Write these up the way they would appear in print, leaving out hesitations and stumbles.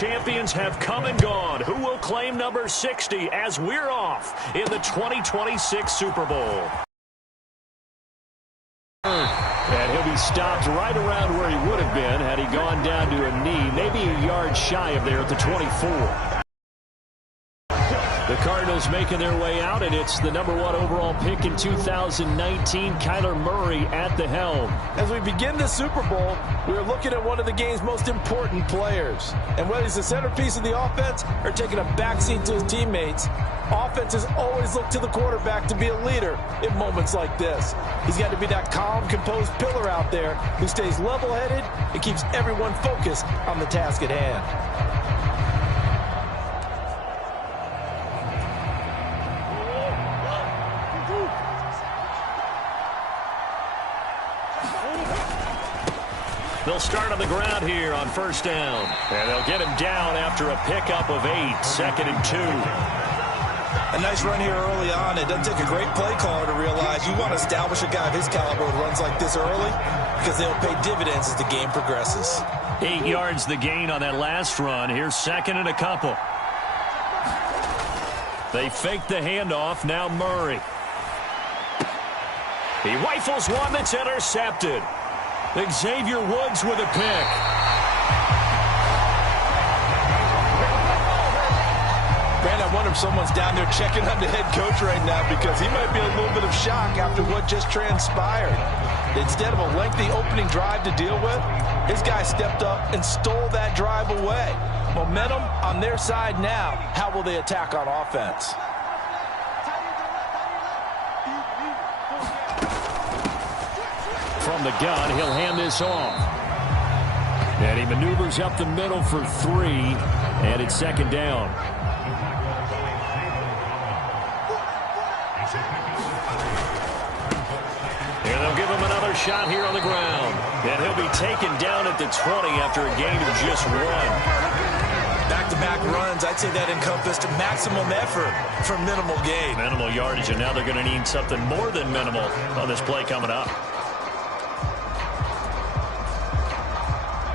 champions have come and gone. Who will claim number 60 as we're off in the 2026 Super Bowl? And he'll be stopped right around where he would have been had he gone down to a knee, maybe a yard shy of there at the 24. The Cardinals making their way out, and it's the number 1 overall pick in 2019, Kyler Murray at the helm. As we begin the Super Bowl, we're looking at one of the game's most important players. And whether he's the centerpiece of the offense or taking a backseat to his teammates, offenses always look to the quarterback to be a leader in moments like this. He's got to be that calm, composed pillar out there who stays level-headed and keeps everyone focused on the task at hand. They'll start on the ground here on first down. And they'll get him down after a pickup of 8, 2nd and 2. A nice run here early on. It doesn't take a great play caller to realize you want to establish a guy of his caliber who runs like this early because they'll pay dividends as the game progresses. 8 yards the gain on that last run. Here's 2nd and a couple. They fake the handoff. Now Murray. He rifles one that's intercepted. Xavier Woods with a pick. Brand, I wonder if someone's down there checking on the head coach right now because he might be a little bit of shock after what just transpired. Instead of a lengthy opening drive to deal with, his guy stepped up and stole that drive away. Momentum on their side now. How will they attack on offense? From the gun, he'll hand this off. And he maneuvers up the middle for 3, and it's 2nd down. And they'll give him another shot here on the ground. And he'll be taken down at the 20 after a gain of just 1. Back-to-back runs, I'd say that encompassed maximum effort for minimal gain. Minimal yardage, and now they're going to need something more than minimal on this play coming up.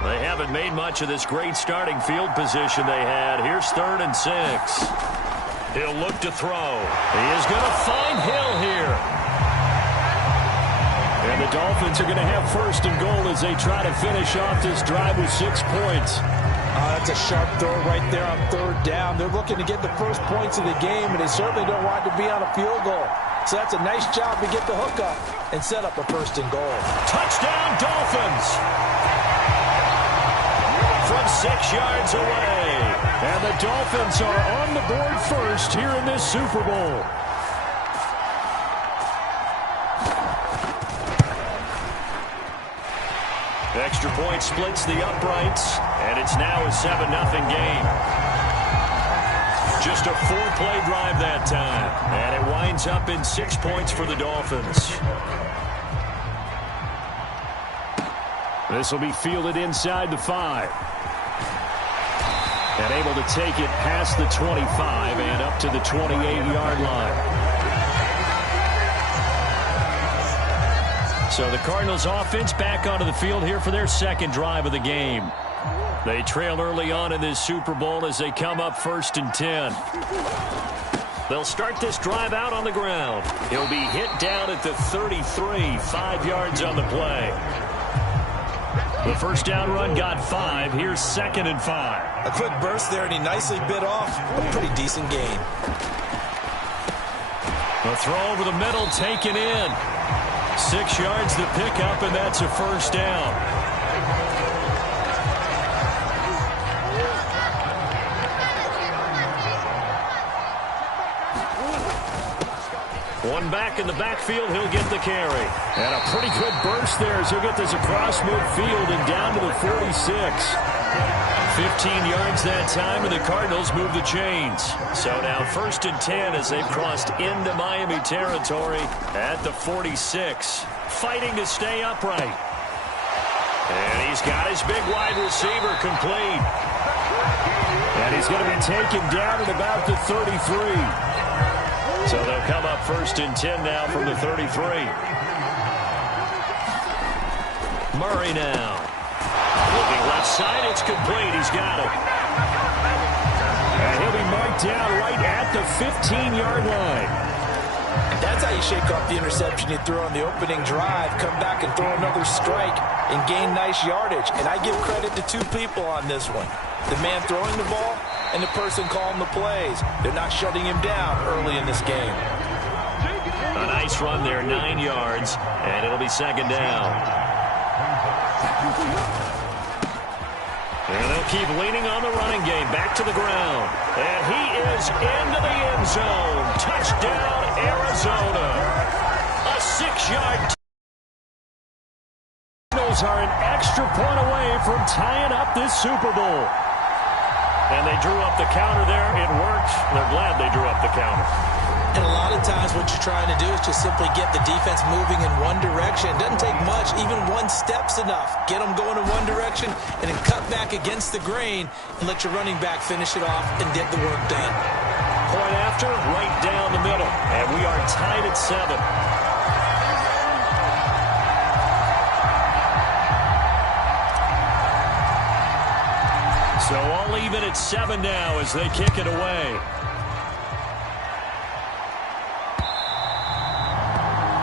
They haven't made much of this great starting field position they had. Here's 3rd and 6. He'll look to throw. He is going to find Hill here. And the Dolphins are going to have 1st and goal as they try to finish off this drive with 6 points. That's a sharp throw right there on 3rd down. They're looking to get the first points of the game, and they certainly don't want to be on a field goal. So that's a nice job to get the hook up and set up a 1st and goal. Touchdown, Dolphins! From 6 yards away. And the Dolphins are on the board first here in this Super Bowl. Extra point splits the uprights, and it's now a 7-0 game. Just a 4-play drive that time, and it winds up in 6 points for the Dolphins. This will be fielded inside the 5. And able to take it past the 25 and up to the 28-yard line. So the Cardinals offense back onto the field here for their 2nd drive of the game. They trail early on in this Super Bowl as they come up 1st and 10. They'll start this drive out on the ground. He'll be hit down at the 33, 5 yards on the play. The 1st down run got 5. Here's 2nd and 5. A quick burst there, and he nicely bit off a pretty decent gain. The throw over the middle taken in. 6 yards to pick up, and that's a 1st down. One back in the backfield, he'll get the carry. And a pretty good burst there as he'll get this across midfield and down to the 46. 15 yards that time, and the Cardinals move the chains. So now 1st and 10 as they've crossed into Miami territory at the 46. Fighting to stay upright. And he's got his big wide receiver complete. And he's going to be taken down at about the 33. So they'll come up 1st and 10 now from the 33. Murray now. Looking left side, it's complete. He's got it. And he'll be marked down right at the 15-yard line. That's how you shake off the interception you threw on the opening drive, come back and throw another strike and gain nice yardage. And I give credit to two people on this one. The man throwing the ball and the person calling the plays. They're not shutting him down early in this game. A nice run there, 9 yards, and it'll be second down. And they'll keep leaning on the running game. Back to the ground. And he is into the end zone. Touchdown, Arizona. A 6-yard. Cardinals are an extra point away from tying up this Super Bowl. And they drew up the counter there. It worked. They're glad they drew up the counter. And a lot of times what you're trying to do is just simply get the defense moving in one direction. It doesn't take much. Even one step's enough. Get them going in one direction and then cut back against the grain and let your running back finish it off and get the work done. Point after, right down the middle. And we are tied at 7. So all even at 7 now as they kick it away.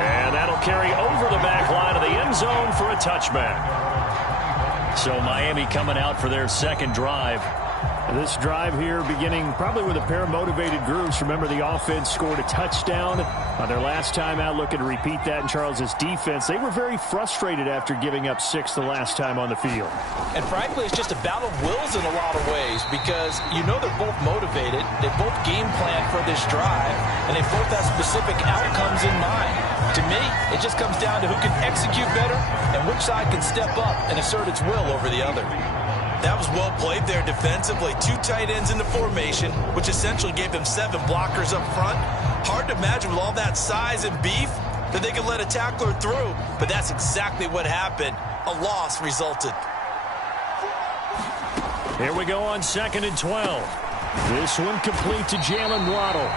And that'll carry over the back line of the end zone for a touchback. So Miami coming out for their second drive. This drive here beginning probably with a pair of motivated groups. Remember, the offense scored a touchdown on their last time out, looking to repeat that in Charles's defense. They were very frustrated after giving up 6 the last time on the field. And frankly, it's just a battle of wills in a lot of ways because you know they're both motivated. They both game plan for this drive, and they both have specific outcomes in mind. To me, it just comes down to who can execute better and which side can step up and assert its will over the other. That was well played there defensively. 2 tight ends in the formation, which essentially gave them 7 blockers up front. Hard to imagine with all that size and beef that they could let a tackler through, but that's exactly what happened. A loss resulted. Here we go on 2nd and 12. This one complete to Jalen Waddle.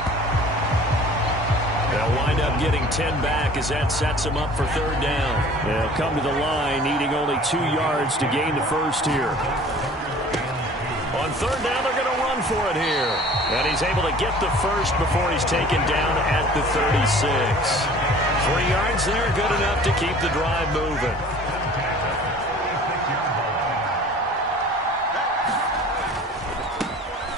They'll wind up getting 10 back as that sets them up for 3rd down. They'll come to the line needing only 2 yards to gain the first here. On 3rd down, they're going to run for it here. And he's able to get the first before he's taken down at the 36. 3 yards there, good enough to keep the drive moving.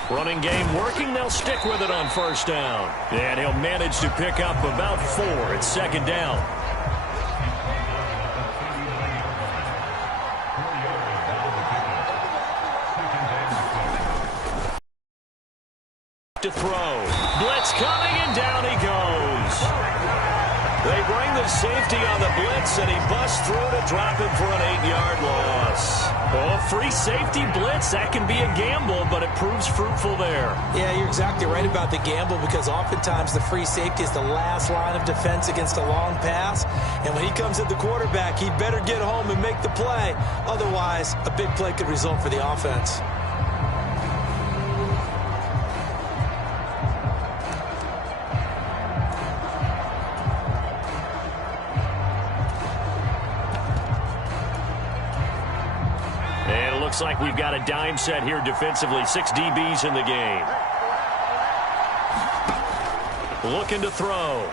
Running game working. They'll stick with it on 1st down. And he'll manage to pick up about 4 at 2nd down. To throw. Blitz coming, and down he goes. They bring the safety on the blitz, and he busts through to drop him for an 8-yard loss. Oh, free safety blitz, that can be a gamble, but it proves fruitful there. Yeah, you're exactly right about the gamble because oftentimes the free safety is the last line of defense against a long pass. And when he comes at the quarterback, he'd better get home and make the play. Otherwise, a big play could result for the offense. Looks like we've got a dime set here defensively. 6 DBs in the game. Looking to throw.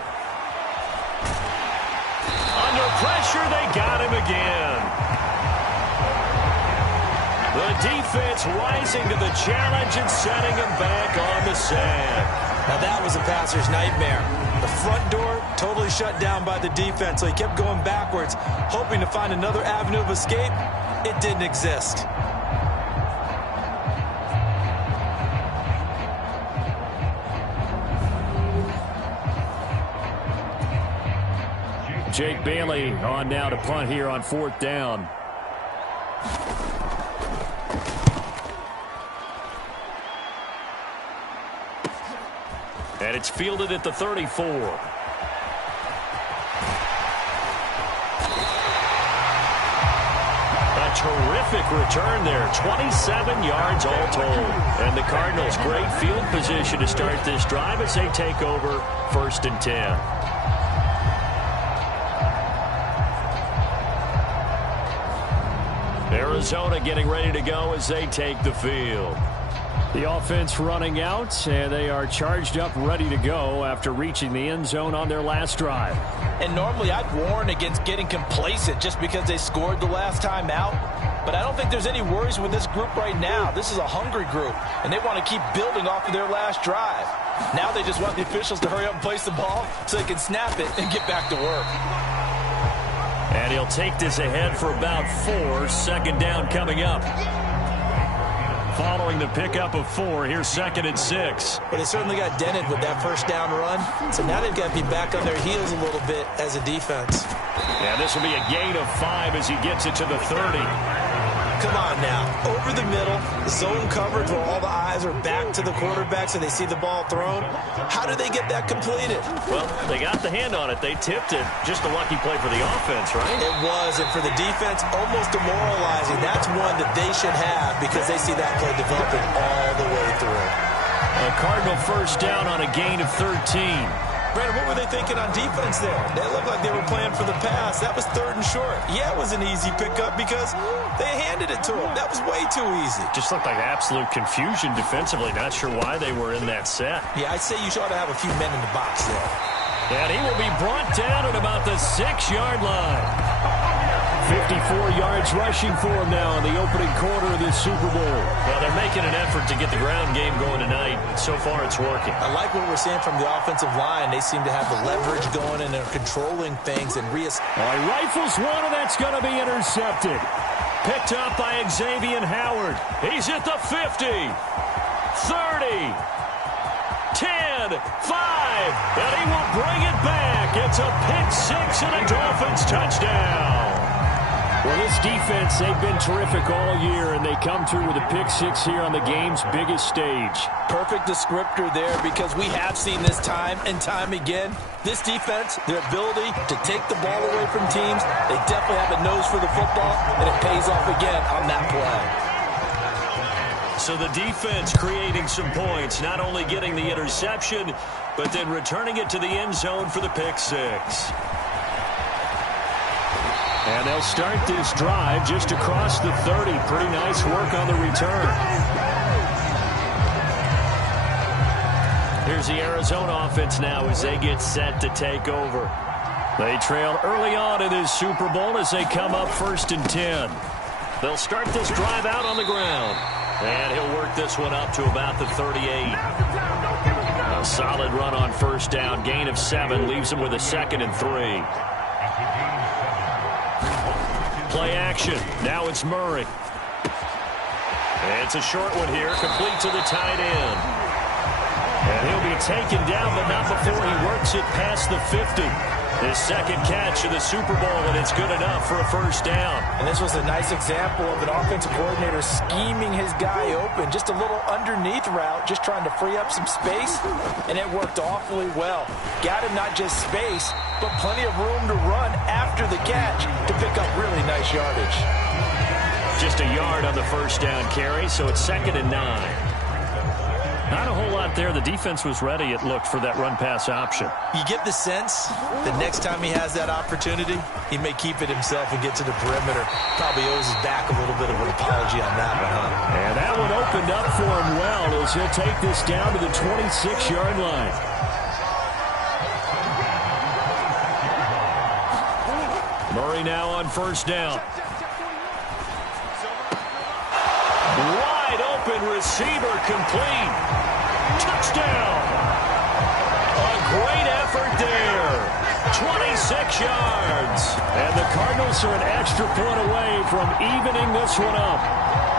Under pressure, they got him again. The defense rising to the challenge and setting him back on the sand. Now that was a passer's nightmare. The front door totally shut down by the defense, so he kept going backwards, hoping to find another avenue of escape. It didn't exist. Jake Bailey on now to punt here on 4th down. And it's fielded at the 34. A terrific return there. 27 yards all told. And the Cardinals, great field position to start this drive as they take over 1st and 10. Arizona getting ready to go as they take the field. The offense running out, and they are charged up, ready to go after reaching the end zone on their last drive. And normally I'd warn against getting complacent just because they scored the last time out. But I don't think there's any worries with this group right now. This is a hungry group, and they want to keep building off of their last drive. Now they just want the officials to hurry up and place the ball so they can snap it and get back to work. And he'll take this ahead for about 4. Second down coming up. Following the pickup of 4, here's 2nd and 6. But they certainly got dented with that first down run. So now they've got to be back on their heels a little bit as a defense. Yeah, this will be a gain of 5 as he gets it to the 30. Come on now. Over the middle, zone coverage where all the eyes are back to the quarterback so they see the ball thrown. How do they get that completed? Well, they got the hand on it. They tipped it. Just a lucky play for the offense, right? It was, and for the defense, almost demoralizing. That's one that they should have because they see that play developing all the way through. A Cardinal first down on a gain of 13. Brandon, what were they thinking on defense there? They looked like they were playing for the pass. That was 3rd and short. Yeah, it was an easy pickup because they handed it to him. That was way too easy. Just looked like absolute confusion defensively. Not sure why they were in that set. Yeah, I'd say you ought to have a few men in the box there. And he will be brought down at about the 6-yard line. 54 yards rushing for him now in the opening quarter of this Super Bowl. Well, they're making an effort to get the ground game going tonight. So far, it's working. I like what we're seeing from the offensive line. They seem to have the leverage going, and they're controlling things. And he rifles one, and that's going to be intercepted. Picked up by Xavier Howard. He's at the 50, 30, 10, 5, and he will bring it back. It's a pick 6 and a Dolphins touchdown. Well, this defense, they've been terrific all year, and they come through with a pick 6 here on the game's biggest stage. Perfect descriptor there because we have seen this time and time again. This defense, their ability to take the ball away from teams, they definitely have a nose for the football, and it pays off again on that play. So the defense creating some points, not only getting the interception, but then returning it to the end zone for the pick 6. And they'll start this drive just across the 30. Pretty nice work on the return. Here's the Arizona offense now as they get set to take over. They trail early on in this Super Bowl as they come up 1st and 10. They'll start this drive out on the ground. And he'll work this one up to about the 38. A solid run on 1st down. Gain of 7 leaves him with a 2nd and 3. Play action. Now it's Murray. It's a short one here, complete to the tight end. And he'll be taken down, but not before he works it past the 50. His 2nd catch of the Super Bowl, and it's good enough for a 1st down. And this was a nice example of an offensive coordinator scheming his guy open. Just a little underneath route, just trying to free up some space, and it worked awfully well. Got him not just space, but plenty of room to run after the catch to pick up really nice yardage. Just a yard on the 1st down carry, so it's 2nd and 9. Not a whole lot there. The defense was ready, it looked, for that run-pass option. You get the sense that next time he has that opportunity, he may keep it himself and get to the perimeter. Probably owes his back a little bit of an apology on that one, huh? And that one opened up for him well as he'll take this down to the 26-yard line. Murray now on 1st down. Wide open receiver complete. Touchdown. A great effort there. 26 yards. And the Cardinals are an extra point away from evening this one up.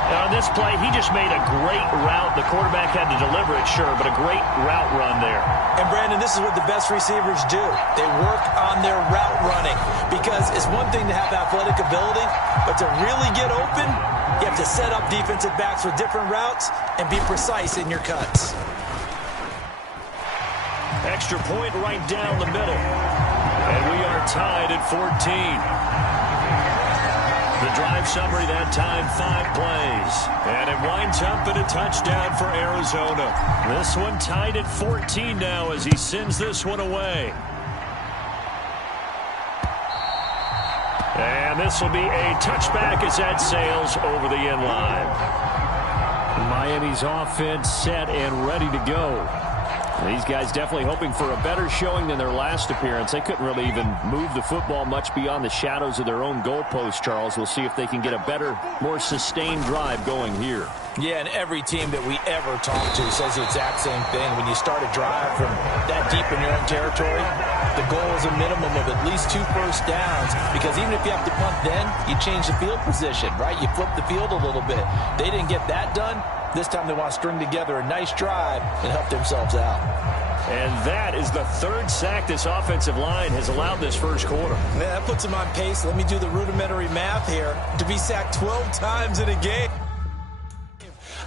Now on this play, he just made a great route. The quarterback had to deliver it, sure, but a great route run there. And, Brandon, this is what the best receivers do. They work on their route running because it's one thing to have athletic ability, but to really get open, you have to set up defensive backs with different routes and be precise in your cuts. Extra point right down the middle. And we are tied at 14. The drive summary that time, 5 plays. And it winds up in a touchdown for Arizona. This one tied at 14 now as he sends this one away. And this will be a touchback as that sails over the end line. Miami's offense set and ready to go. These guys definitely hoping for a better showing than their last appearance. They couldn't really even move the football much beyond the shadows of their own goalpost, Charles. We'll see if they can get a better, more sustained drive going here. Yeah, and every team that we ever talk to says the exact same thing. When you start a drive from that deep in your own territory, the goal is a minimum of at least 2 first downs, because even if you have to punt then, you change the field position, right? You flip the field a little bit. They didn't get that done. This time they want to string together a nice drive and help themselves out. And that is the 3rd sack this offensive line has allowed this first quarter. Man, that puts them on pace. Let me do the rudimentary math here. To be sacked 12 times in a game.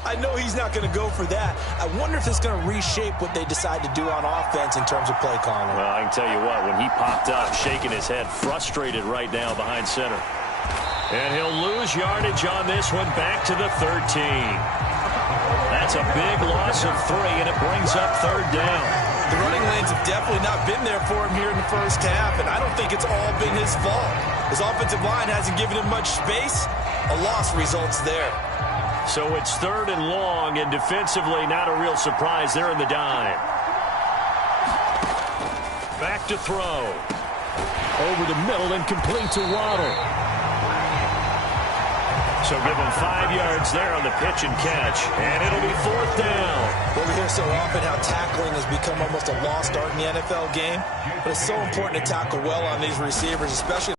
I know he's not going to go for that. I wonder if it's going to reshape what they decide to do on offense in terms of play calling. Well, I can tell you what, when he popped up, shaking his head, frustrated right now behind center. And he'll lose yardage on this one, back to the 13. That's a big loss of 3, and it brings up 3rd down. The running lanes have definitely not been there for him here in the first half, and I don't think it's all been his fault. His offensive line hasn't given him much space. A loss results there. So it's 3rd and long, and defensively not a real surprise. They're in the dime. Back to throw. Over the middle and complete to Waddle. So give him 5 yards there on the pitch and catch, and it'll be 4th down. Well, we hear so often how tackling has become almost a lost art in the NFL game, but it's so important to tackle well on these receivers, especially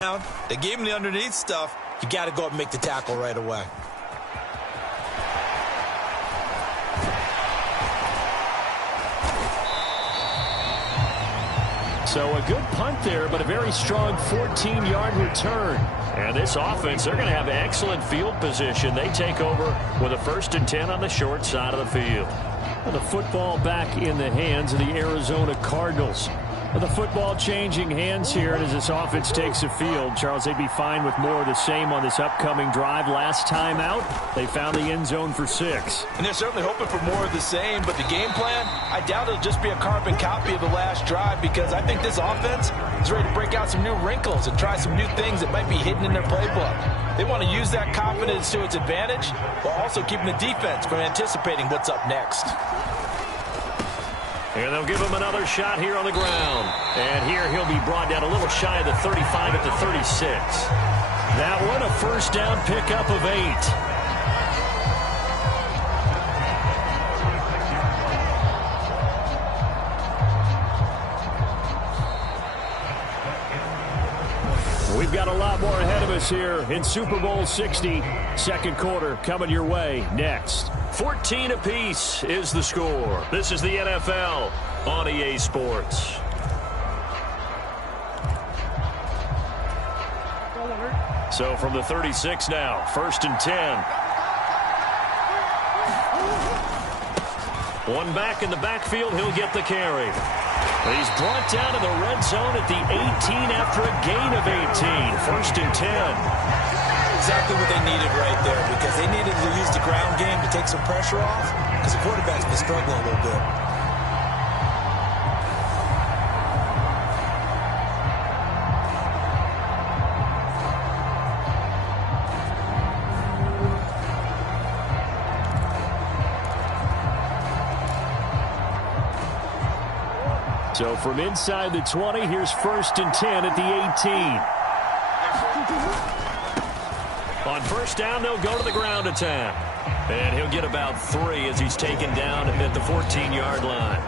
now. They gave him the underneath stuff. You got to go up and make the tackle right away. So a good punt there, but a very strong 14-yard return. And this offense, they're going to have excellent field position. They take over with a 1st and 10 on the short side of the field. And the football back in the hands of the Arizona Cardinals. The football changing hands here, and as this offense takes the field, Charles, they'd be fine with more of the same on this upcoming drive. Last time out, they found the end zone for 6. And they're certainly hoping for more of the same, but the game plan, I doubt it'll just be a carbon copy of the last drive, because I think this offense is ready to break out some new wrinkles and try some new things that might be hidden in their playbook. They want to use that confidence to its advantage, while also keeping the defense from anticipating what's up next. And they'll give him another shot here on the ground. And here he'll be brought down a little shy of the 35 at the 36. That one a 1st down pickup of 8. We've got a lot more ahead of us here in Super Bowl 60. 2nd quarter coming your way next. 14 apiece is the score. This is the NFL on EA Sports. So from the 36 now, 1st and 10. One back in the backfield, he'll get the carry. He's brought down in the red zone at the 18 after a gain of 18. 1st and 10. Exactly what they needed right there, because they needed to use the ground game to take some pressure off, because the quarterback's been struggling a little bit. So from inside the 20, here's 1st and 10 at the 18. On 1st down, they'll go to the ground attack. And he'll get about 3 as he's taken down at the 14-yard line.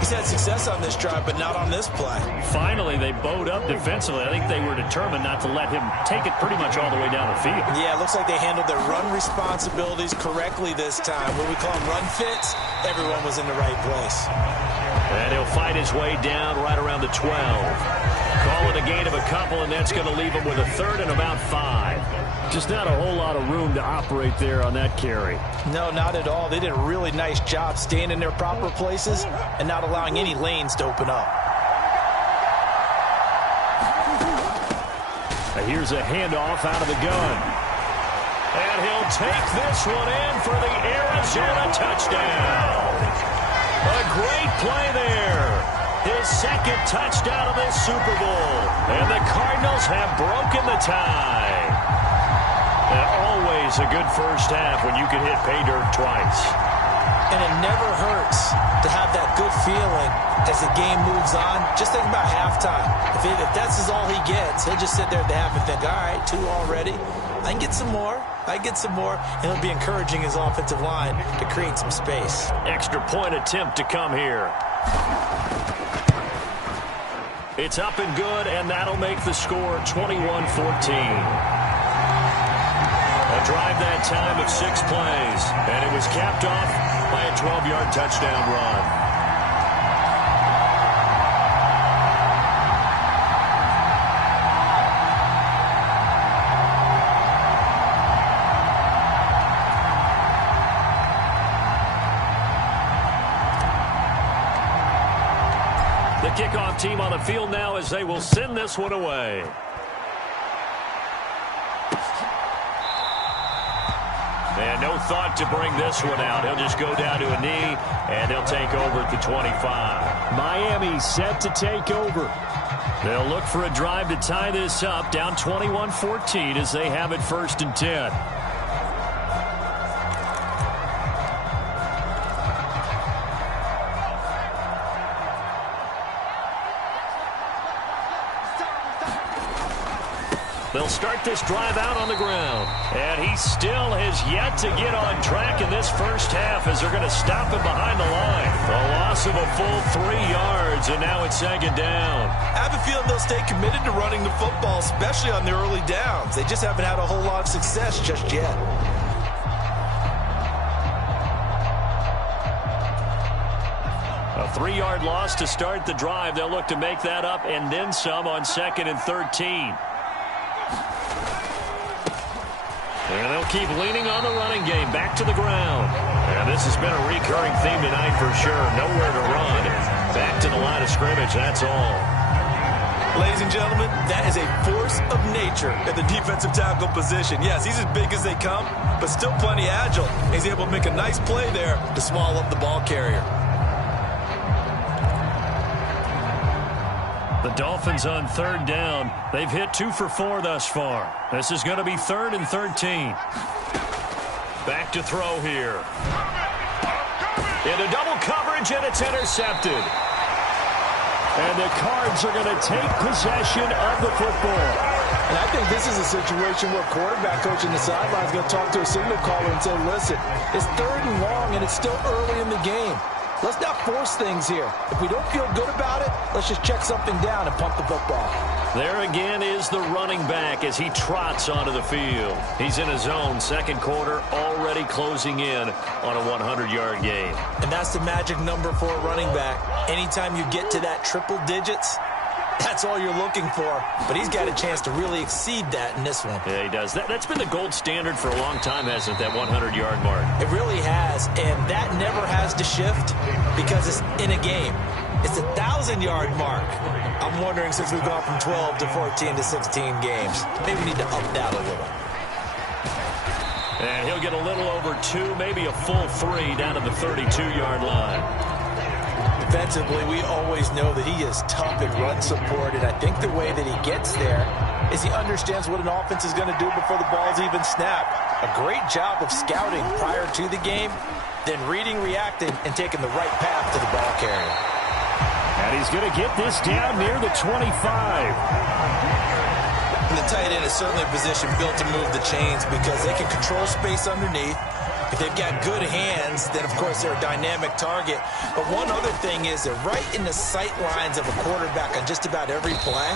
He's had success on this drive, but not on this play. Finally, they bowed up defensively. I think they were determined not to let him take it pretty much all the way down the field. Yeah, it looks like they handled their run responsibilities correctly this time. When we call them run fits, everyone was in the right place. And he'll fight his way down right around the 12. Call it a gain of a couple, and that's going to leave him with a 3rd and about 5. Just not a whole lot of room to operate there on that carry. No, not at all. They did a really nice job staying in their proper places and not allowing any lanes to open up. Here's a handoff out of the gun. And he'll take this one in for the Arizona touchdown. A great play there. His 2nd touchdown of this Super Bowl. And the Cardinals have broken the tie. And always always a good first half when you can hit pay dirt twice. And it never hurts to have that good feeling as the game moves on. Just think about halftime. If that's all he gets, he'll just sit there at the half and think, all right, 2 already. I can get some more. And it'll be encouraging his offensive line to create some space. Extra point attempt to come here. It's up and good, and that'll make the score 21-14. A drive that time of 6 plays, and it was capped off by a 12-yard touchdown run. The kickoff team on the field now as they will send this one away. And no thought to bring this one out. He'll just go down to a knee, and they'll take over at the 25. Miami set to take over. They'll look for a drive to tie this up, down 21-14 as they have it 1st and 10. They'll start this drive out on the ground. And he still has yet to get on track in this first half as they're going to stop him behind the line. A loss of a full 3 yards, and now it's 2nd down. I have a feeling they'll stay committed to running the football, especially on the early downs. They just haven't had a whole lot of success just yet. A 3-yard loss to start the drive. They'll look to make that up and then some on 2nd and 13. And they'll keep leaning on the running game. Back to the ground. And this has been a recurring theme tonight for sure. Nowhere to run. Back to the line of scrimmage. That's all. Ladies and gentlemen, that is a force of nature at the defensive tackle position. Yes, he's as big as they come, but still plenty agile. He's able to make a nice play there to swallow up the ball carrier. The Dolphins on 3rd down. They've hit 2 for 4 thus far. This is going to be 3rd and 13. Back to throw here. Into double coverage, and it's intercepted. And the Cards are going to take possession of the football. And I think this is a situation where quarterback coach in the sideline is going to talk to a signal caller and say, listen, it's 3rd and long, and it's still early in the game. Let's not force things here. If we don't feel good about it, let's just check something down and pump the football. There again is the running back as he trots onto the field. He's in his own 2nd quarter, already closing in on a 100-yard game. And that's the magic number for a running back. Anytime you get to that triple digits, that's all you're looking for. But he's got a chance to really exceed that in this one. Yeah, he does. That's been the gold standard for a long time, hasn't it, that 100-yard mark? It really has, and that never has to shift because it's in a game. It's a 1,000-yard mark. I'm wondering, since we've gone from 12 to 14 to 16 games, maybe we need to up that a little. And he'll get a little over 2, maybe a full 3 down to the 32-yard line. Defensively, we always know that he is tough in run support, and I think the way that he gets there is he understands what an offense is going to do before the ball's even snapped. A great job of scouting prior to the game, then reading, reacting, and taking the right path to the ball carrier. And he's going to get this down near the 25. And the tight end is certainly a position built to move the chains because they can control space underneath. If they've got good hands, then, of course, they're a dynamic target. But one other thing is they're right in the sight lines of a quarterback on just about every play.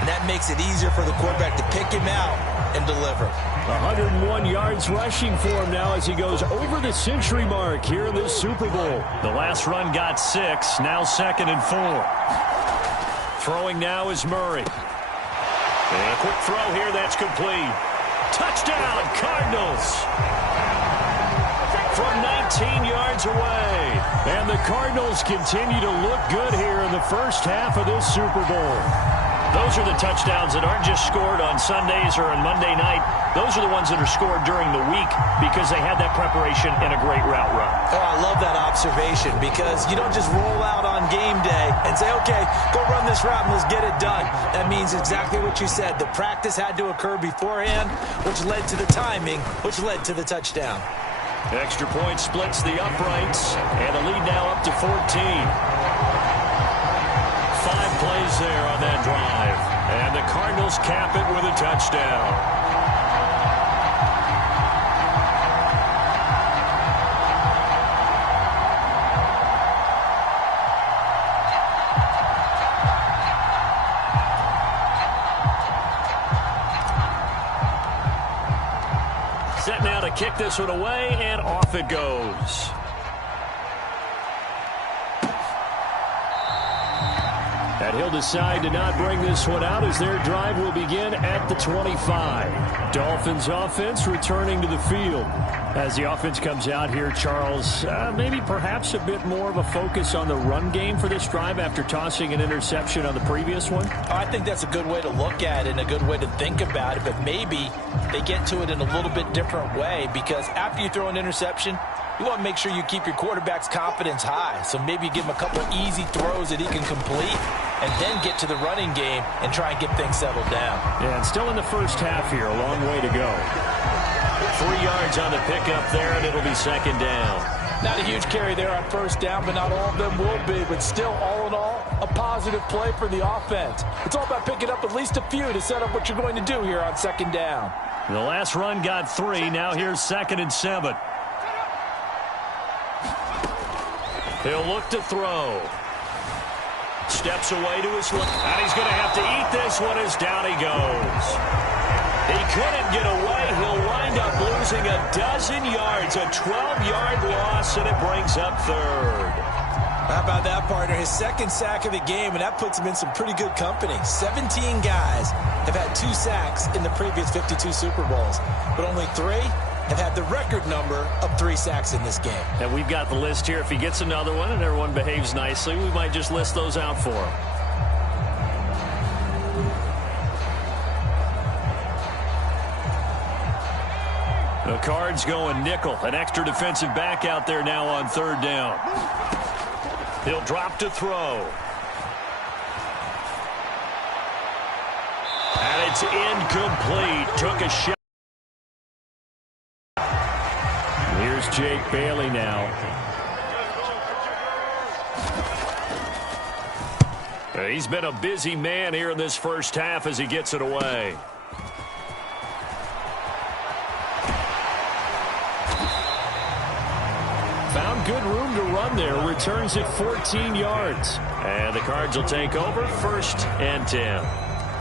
And that makes it easier for the quarterback to pick him out and deliver. 101 yards rushing for him now as he goes over the century mark here in this Super Bowl. The last run got 6, now 2nd and 4. Throwing now is Murray. And a quick throw here, that's complete. Touchdown, Cardinals! From 19 yards away. And the Cardinals continue to look good here in the first half of this Super Bowl. Those are the touchdowns that aren't just scored on Sundays or on Monday night. Those are the ones that are scored during the week because they had that preparation and a great route run. Oh, I love that observation because you don't just roll out on game day and say, okay, go run this route and let's get it done. That means exactly what you said. The practice had to occur beforehand, which led to the timing, which led to the touchdown. Extra point splits the uprights, and the lead now up to 14. 5 plays there on that drive, and the Cardinals cap it with a touchdown. Set now to kick this one away, and off it goes. And he'll decide to not bring this one out as their drive will begin at the 25. Dolphins offense returning to the field. As the offense comes out here, Charles, maybe perhaps a bit more of a focus on the run game for this drive after tossing an interception on the previous one? I think that's a good way to look at it and a good way to think about it, but maybe they get to it in a little bit different way because after you throw an interception, you want to make sure you keep your quarterback's confidence high. So maybe you give him a couple easy throws that he can complete and then get to the running game and try and get things settled down. Yeah, and still in the first half here, a long way to go. 3 yards on the pickup there, and it'll be second down. Not a huge carry there on first down, but not all of them will be. But still, all in all, a positive play for the offense. It's all about picking up at least a few to set up what you're going to do here on second down. The last run got 3. Now here's 2nd and 7. He'll look to throw. Steps away to his left. And he's going to have to eat this one as down he goes. He couldn't get away. He'll wind up losing a dozen yards. A 12-yard loss, and it brings up 3rd. How about that, partner? His 2nd sack of the game, and that puts him in some pretty good company. 17 guys have had 2 sacks in the previous 52 Super Bowls, but only 3 have had the record number of 3 sacks in this game. And we've got the list here. If he gets another one and everyone behaves nicely, we might just list those out for him. The Cards going nickel. An extra defensive back out there now on 3rd down. He'll drop to throw. And it's incomplete. Took a shot. Here's Jake Bailey now. He's been a busy man here in this first half as he gets it away. Found good room to run there. Returns it 14 yards. And the Cards will take over 1st and 10.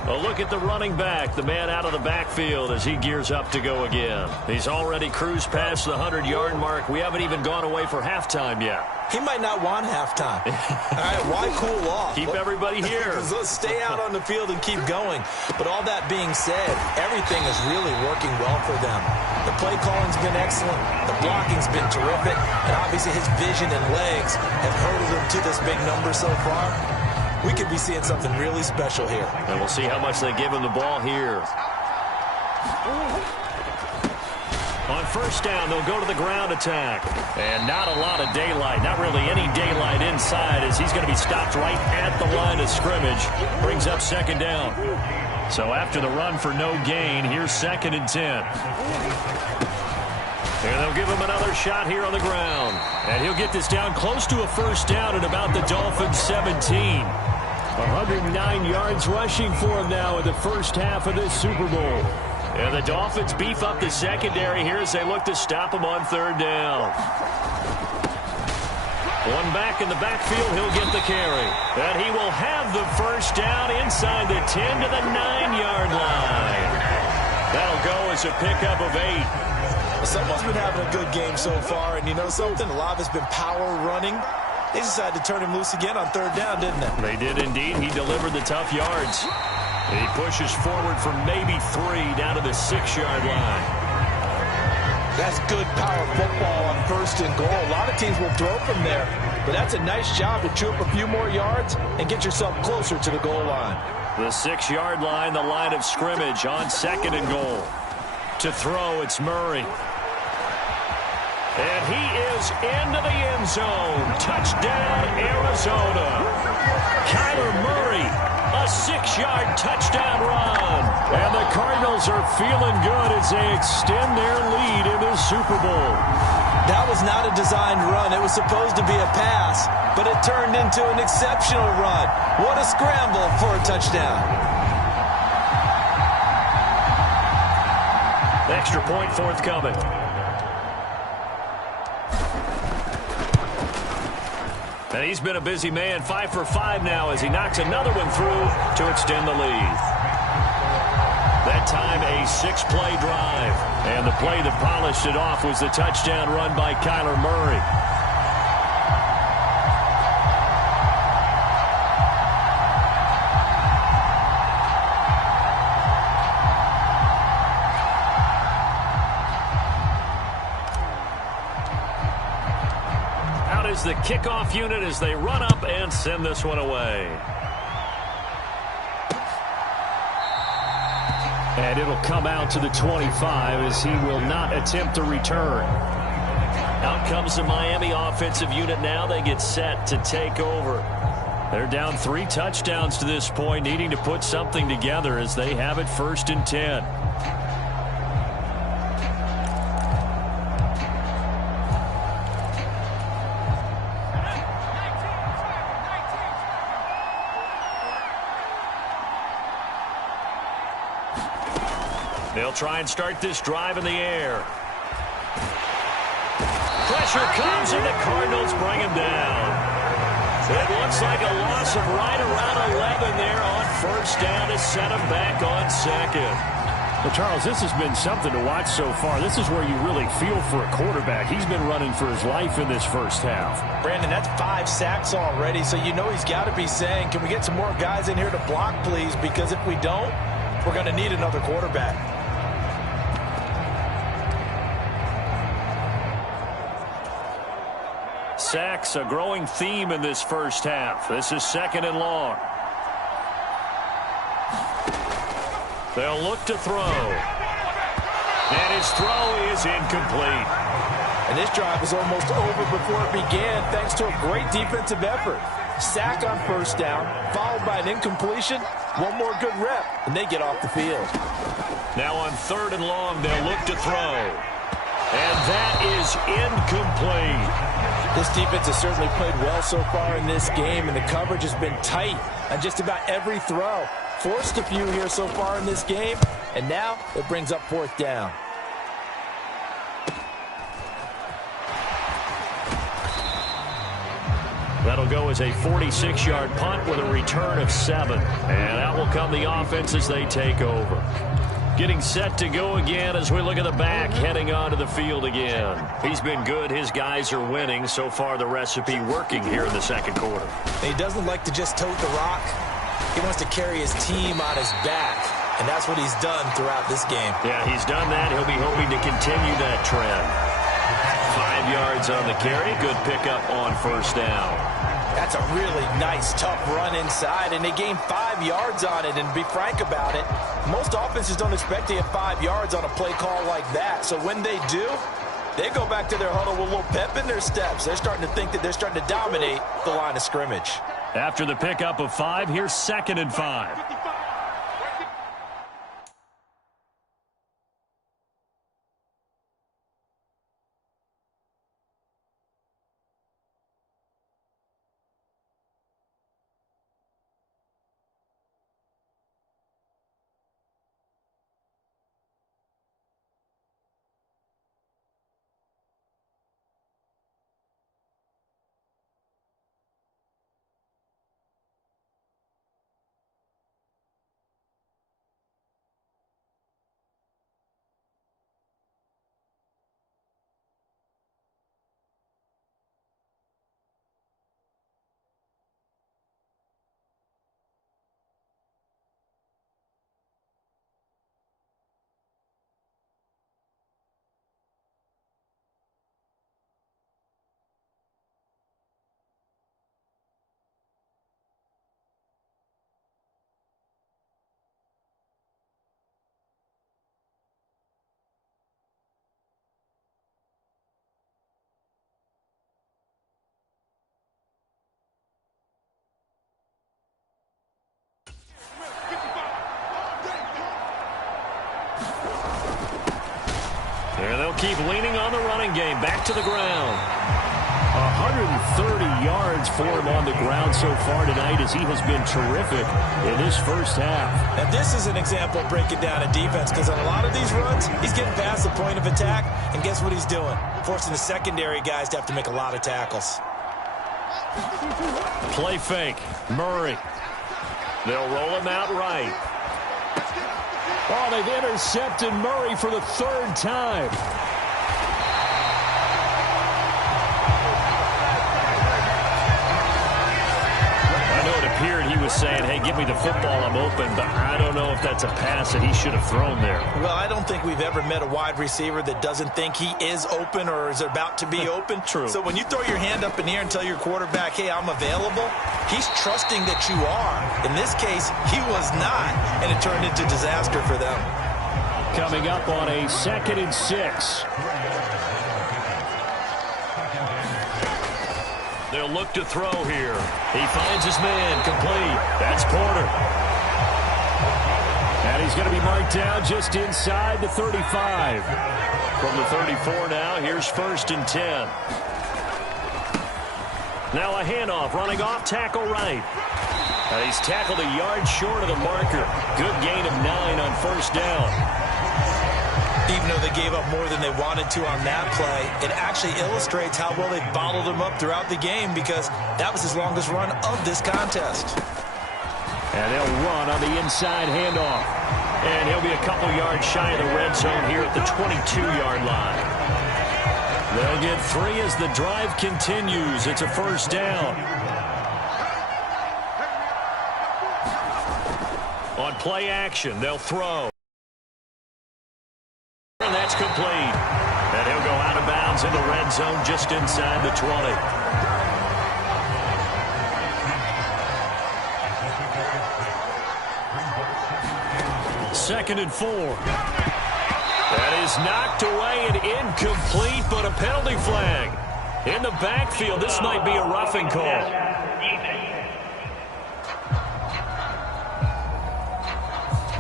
A look at the running back, the man out of the backfield as he gears up to go again. He's already cruised past the 100-yard mark. We haven't even gone away for halftime yet. He might not want halftime. All right, why cool off? Keep everybody here. Let's stay out on the field and keep going. But all that being said, everything is really working well for them. The play calling's been excellent. The blocking's been terrific. And obviously his vision and legs have hurdled him to this big number so far. We could be seeing something really special here. And we'll see how much they give him the ball here. On 1st down, they'll go to the ground attack. And not a lot of daylight. Not really any daylight inside as he's going to be stopped right at the line of scrimmage. Brings up 2nd down. So after the run for no gain, here's 2nd and 10. And they'll give him another shot here on the ground. And he'll get this down close to a 1st down at about the Dolphins' 17. 109 yards rushing for him now in the first half of this Super Bowl. And the Dolphins beef up the secondary here as they look to stop him on 3rd down. One back in the backfield, he'll get the carry. And he will have the 1st down inside the 10 to the 9-yard line. That'll go as a pickup of 8. Someone's been having a good game so far, and you know something? A lot of it's been power running. They decided to turn him loose again on 3rd down, didn't they? They did indeed. He delivered the tough yards. He pushes forward for maybe 3 down to the 6-yard line. That's good power football on 1st and goal. A lot of teams will throw from there, but that's a nice job to chew up a few more yards and get yourself closer to the goal line. The 6-yard line, the line of scrimmage on 2nd and goal. To throw, it's Murray. And he is into the end zone. Touchdown, Arizona. Kyler Murray, a 6-yard touchdown run. And the Cardinals are feeling good as they extend their lead in the Super Bowl. That was not a designed run. It was supposed to be a pass, but it turned into an exceptional run. What a scramble for a touchdown. Extra point forthcoming. And he's been a busy man, 5 for 5 now as he knocks another one through to extend the lead. That time a 6-play drive. And the play that polished it off was the touchdown run by Kyler Murray. Out is the kickoff unit as they run up and send this one away. And it'll come out to the 25 as he will not attempt a return. Out comes the Miami offensive unit now. They get set to take over. They're down 3 touchdowns to this point, needing to put something together as they have it 1st and 10. They'll try and start this drive in the air. Pressure comes and the Cardinals bring him down. It looks like a loss of right around 11 there on 1st down to set him back on 2nd. Well, Charles, this has been something to watch so far. This is where you really feel for a quarterback. He's been running for his life in this 1st half. Brandon, that's 5 sacks already, so you know he's got to be saying, can we get some more guys in here to block, please? Because if we don't, we're going to need another quarterback. Sacks, a growing theme in this 1st half. This is 2nd and long. They'll look to throw. And his throw is incomplete. And this drive was almost over before it began thanks to a great defensive effort. Sack on 1st down, followed by an incompletion. One more good rep, and they get off the field. Now on 3rd and long, they'll look to throw. And that is incomplete. This defense has certainly played well so far in this game, and the coverage has been tight on just about every throw. Forced a few here so far in this game, and now it brings up 4th down. That'll go as a 46-yard punt with a return of 7. And out will come the offense as they take over. Getting set to go again as we look at the back, heading onto the field again. He's been good. His guys are winning. So far, the recipe working here in the 2nd quarter. He doesn't like to just tote the rock. He wants to carry his team on his back, and that's what he's done throughout this game. Yeah, he's done that. He'll be hoping to continue that trend. 5 yards on the carry. Good pickup on 1st down. That's a really nice, tough run inside, and they gained 5 yards on it. And to be frank about it, most offenses don't expect to get 5 yards on a play call like that. So when they do, they go back to their huddle with a little pep in their steps. They're starting to think that they're starting to dominate the line of scrimmage. After the pickup of 5, here's 2nd and 5. keep leaning on the running game. Back to the ground. 130 yards for him on the ground so far tonight as he has been terrific in this first half. And this is an example of breaking down a defense, because on a lot of these runs, he's getting past the point of attack, and guess what he's doing? Forcing the secondary guys to have to make a lot of tackles. Play fake. Murray. They'll roll him out right. Oh, they've intercepted Murray for the third time. Appeared he was saying, hey, give me the football, I'm open, but I don't know if that's a pass that he should have thrown there. Well, I don't think we've ever met a wide receiver that doesn't think he is open or is about to be open. True. So when you throw your hand up in the air and tell your quarterback, hey, I'm available, he's trusting that you are. In this case, he was not, and it turned into disaster for them. Coming up on a 2nd and 6. They'll look to throw here. He finds his man, complete. That's Porter. And he's going to be marked down just inside the 35. From the 34 now, here's 1st and 10. Now a handoff, running off, tackle right. He's tackled a yard short of the marker. Good gain of 9 on 1st down. Even though they gave up more than they wanted to on that play, it actually illustrates how well they bottled him up throughout the game, because that was his longest run of this contest. And they'll run on the inside handoff. And he'll be a couple yards shy of the red zone here at the 22-yard line. They'll get 3 as the drive continues. It's a 1st down. On play action, they'll throw. And that's complete. And he'll go out of bounds in the red zone just inside the 20. Second and 4. That is knocked away and incomplete, but a penalty flag. In the backfield, this might be a roughing call.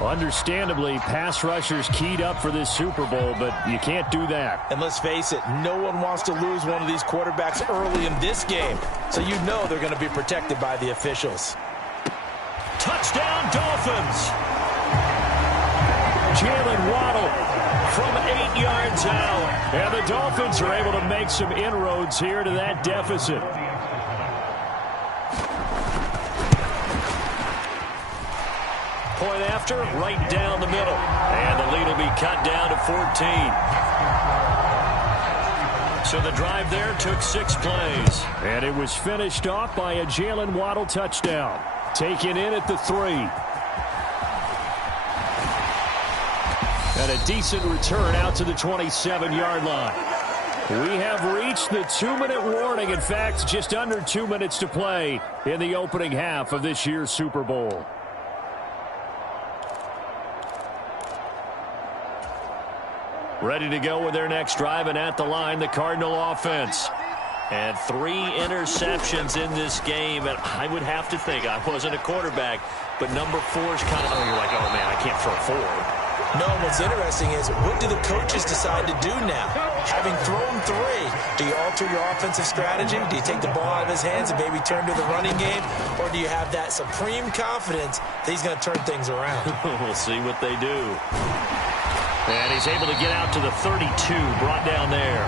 Understandably, pass rushers keyed up for this Super Bowl, but you can't do that. And let's face it, no one wants to lose one of these quarterbacks early in this game. So you know they're going to be protected by the officials. Touchdown, Dolphins! Jalen Waddle from 8 yards out. And the Dolphins are able to make some inroads here to that deficit. Point after, right down the middle. And the lead will be cut down to 14. So the drive there took 6 plays. And it was finished off by a Jalen Waddle touchdown. Taken in at the 3. And a decent return out to the 27-yard line. We have reached the 2-minute warning. In fact, just under 2 minutes to play in the opening half of this year's Super Bowl. Ready to go with their next drive, and at the line, the Cardinal offense. And 3 interceptions in this game, and I would have to think, I wasn't a quarterback, but number 4 is kind of, you're like, oh man, I can't throw 4. No, what's interesting is, what do the coaches decide to do now? Having thrown 3, do you alter your offensive strategy? Do you take the ball out of his hands and maybe turn to the running game? Or do you have that supreme confidence that he's going to turn things around? We'll see what they do. And he's able to get out to the 32, brought down there.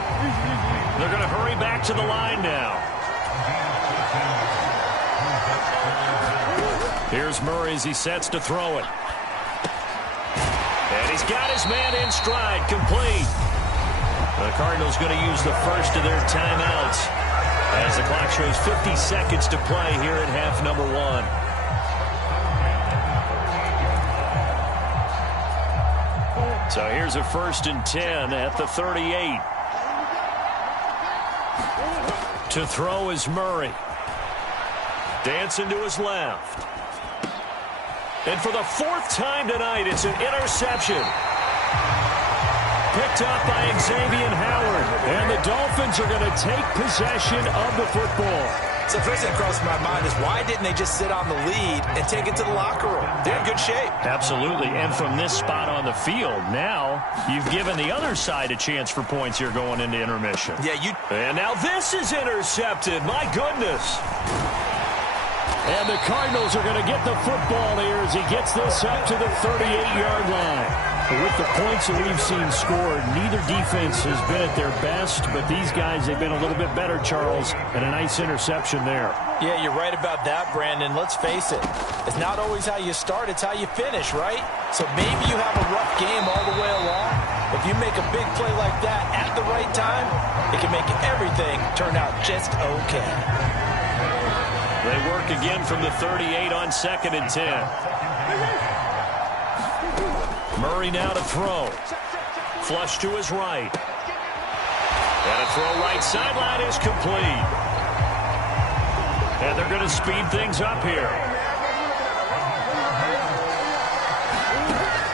They're going to hurry back to the line now. Here's Murray as he sets to throw it. And he's got his man in stride, complete. The Cardinals going to use the first of their timeouts as the clock shows 50 seconds to play here in half number 1. So here's a 1st and 10 at the 38. To throw is Murray. Dancing to his left. And for the 4th time tonight, it's an interception. Picked up by Xavier Howard. And the Dolphins are going to take possession of the football. So first thing that crosses my mind is why didn't they just sit on the lead and take it to the locker room? They're in good shape. Absolutely. And from this spot on the field, now you've given the other side a chance for points here going into intermission. Yeah, And now this is intercepted. My goodness. And the Cardinals are going to get the football here as he gets this up to the 38-yard line. With the points that we've seen scored, neither defense has been at their best, but these guys, they've been a little bit better, Charles, and a nice interception there. Yeah, you're right about that, Brandon. Let's face it. It's not always how you start, it's how you finish, right? So maybe you have a rough game all the way along. If you make a big play like that at the right time, it can make everything turn out just okay. They work again from the 38 on 2nd and 10. Murray now to throw. Flush to his right. And a throw right sideline is complete. And they're going to speed things up here.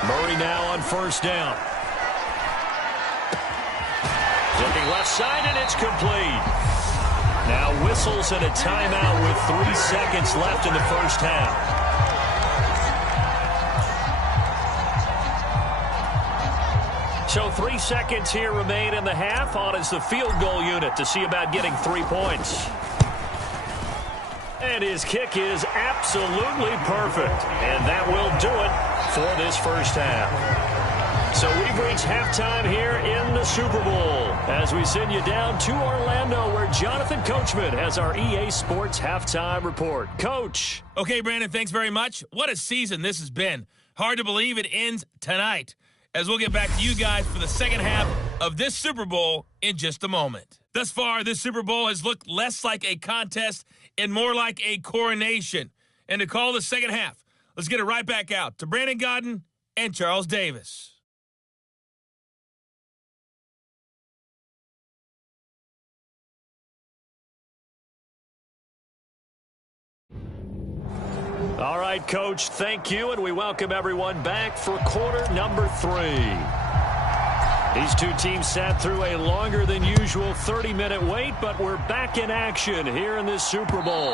Murray now on 1st down. Looking left side, and it's complete. Now whistles and a timeout with 3 seconds left in the first half. So 3 seconds here remain in the half. On is the field goal unit to see about getting 3 points. And his kick is absolutely perfect. And that will do it for this first half. So we've reached halftime here in the Super Bowl as we send you down to Orlando where Jonathan Coachman has our EA Sports halftime report. Coach. Okay, Brandon, thanks very much. What a season this has been. Hard to believe it ends tonight, as we'll get back to you guys for the second half of this Super Bowl in just a moment. Thus far, this Super Bowl has looked less like a contest and more like a coronation. And to call the second half, let's get it right back out to Brandon Godden and Charles Davis. All right, Coach, thank you, and we welcome everyone back for quarter number 3. These two teams sat through a longer than usual 30-minute wait, but we're back in action here in this Super Bowl.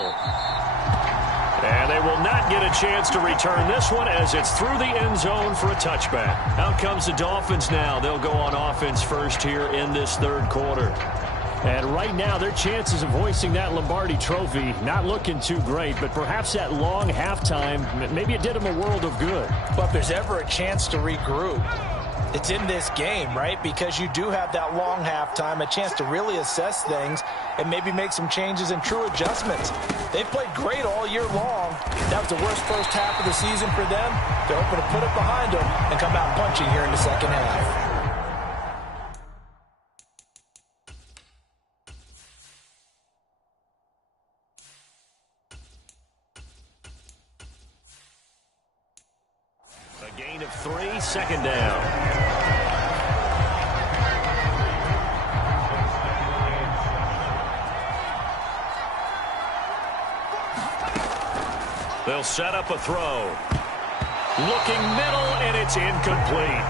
And they will not get a chance to return this one as it's through the end zone for a touchback. Out comes the Dolphins now. They'll go on offense first here in this third quarter. And right now, their chances of hoisting that Lombardi trophy not looking too great, but perhaps that long halftime, maybe it did them a world of good. But if there's ever a chance to regroup, it's in this game, right? Because you do have that long halftime, a chance to really assess things and maybe make some changes and true adjustments. They've played great all year long. That was the worst first half of the season for them. They're hoping to put it behind them and come out punching here in the second half. A gain of 3, 2nd down. They'll set up a throw. Looking middle, and it's incomplete.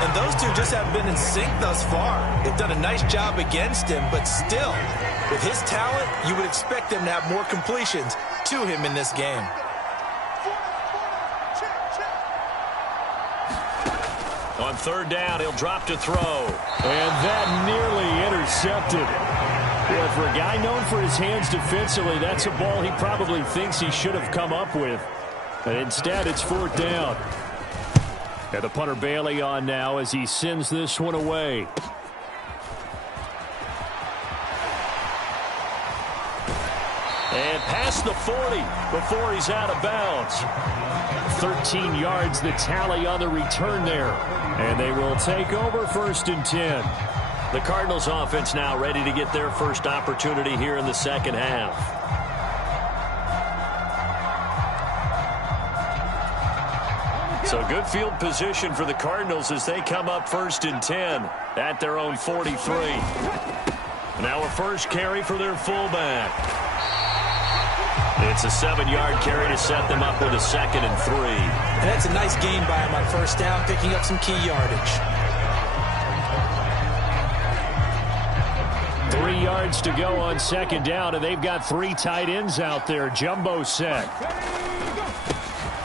And those two just haven't been in sync thus far. They've done a nice job against him, but still, with his talent, you would expect them to have more completions to him in this game. On 3rd down, he'll drop to throw. And that nearly intercepted. Yeah, for a guy known for his hands defensively, that's a ball he probably thinks he should have come up with. But instead, it's 4th down. And the punter Bailey on now as he sends this one away. And past the 40 before he's out of bounds. 13 yards the tally on the return there. And they will take over 1st and 10. The Cardinals offense now ready to get their first opportunity here in the second half. So good field position for the Cardinals as they come up 1st and 10 at their own 43. Now a first carry for their fullback. It's a 7-yard carry to set them up with a 2nd and 3. And that's a nice gain by him on 1st down, picking up some key yardage. 3 yards to go on second down, and they've got 3 tight ends out there. Jumbo set.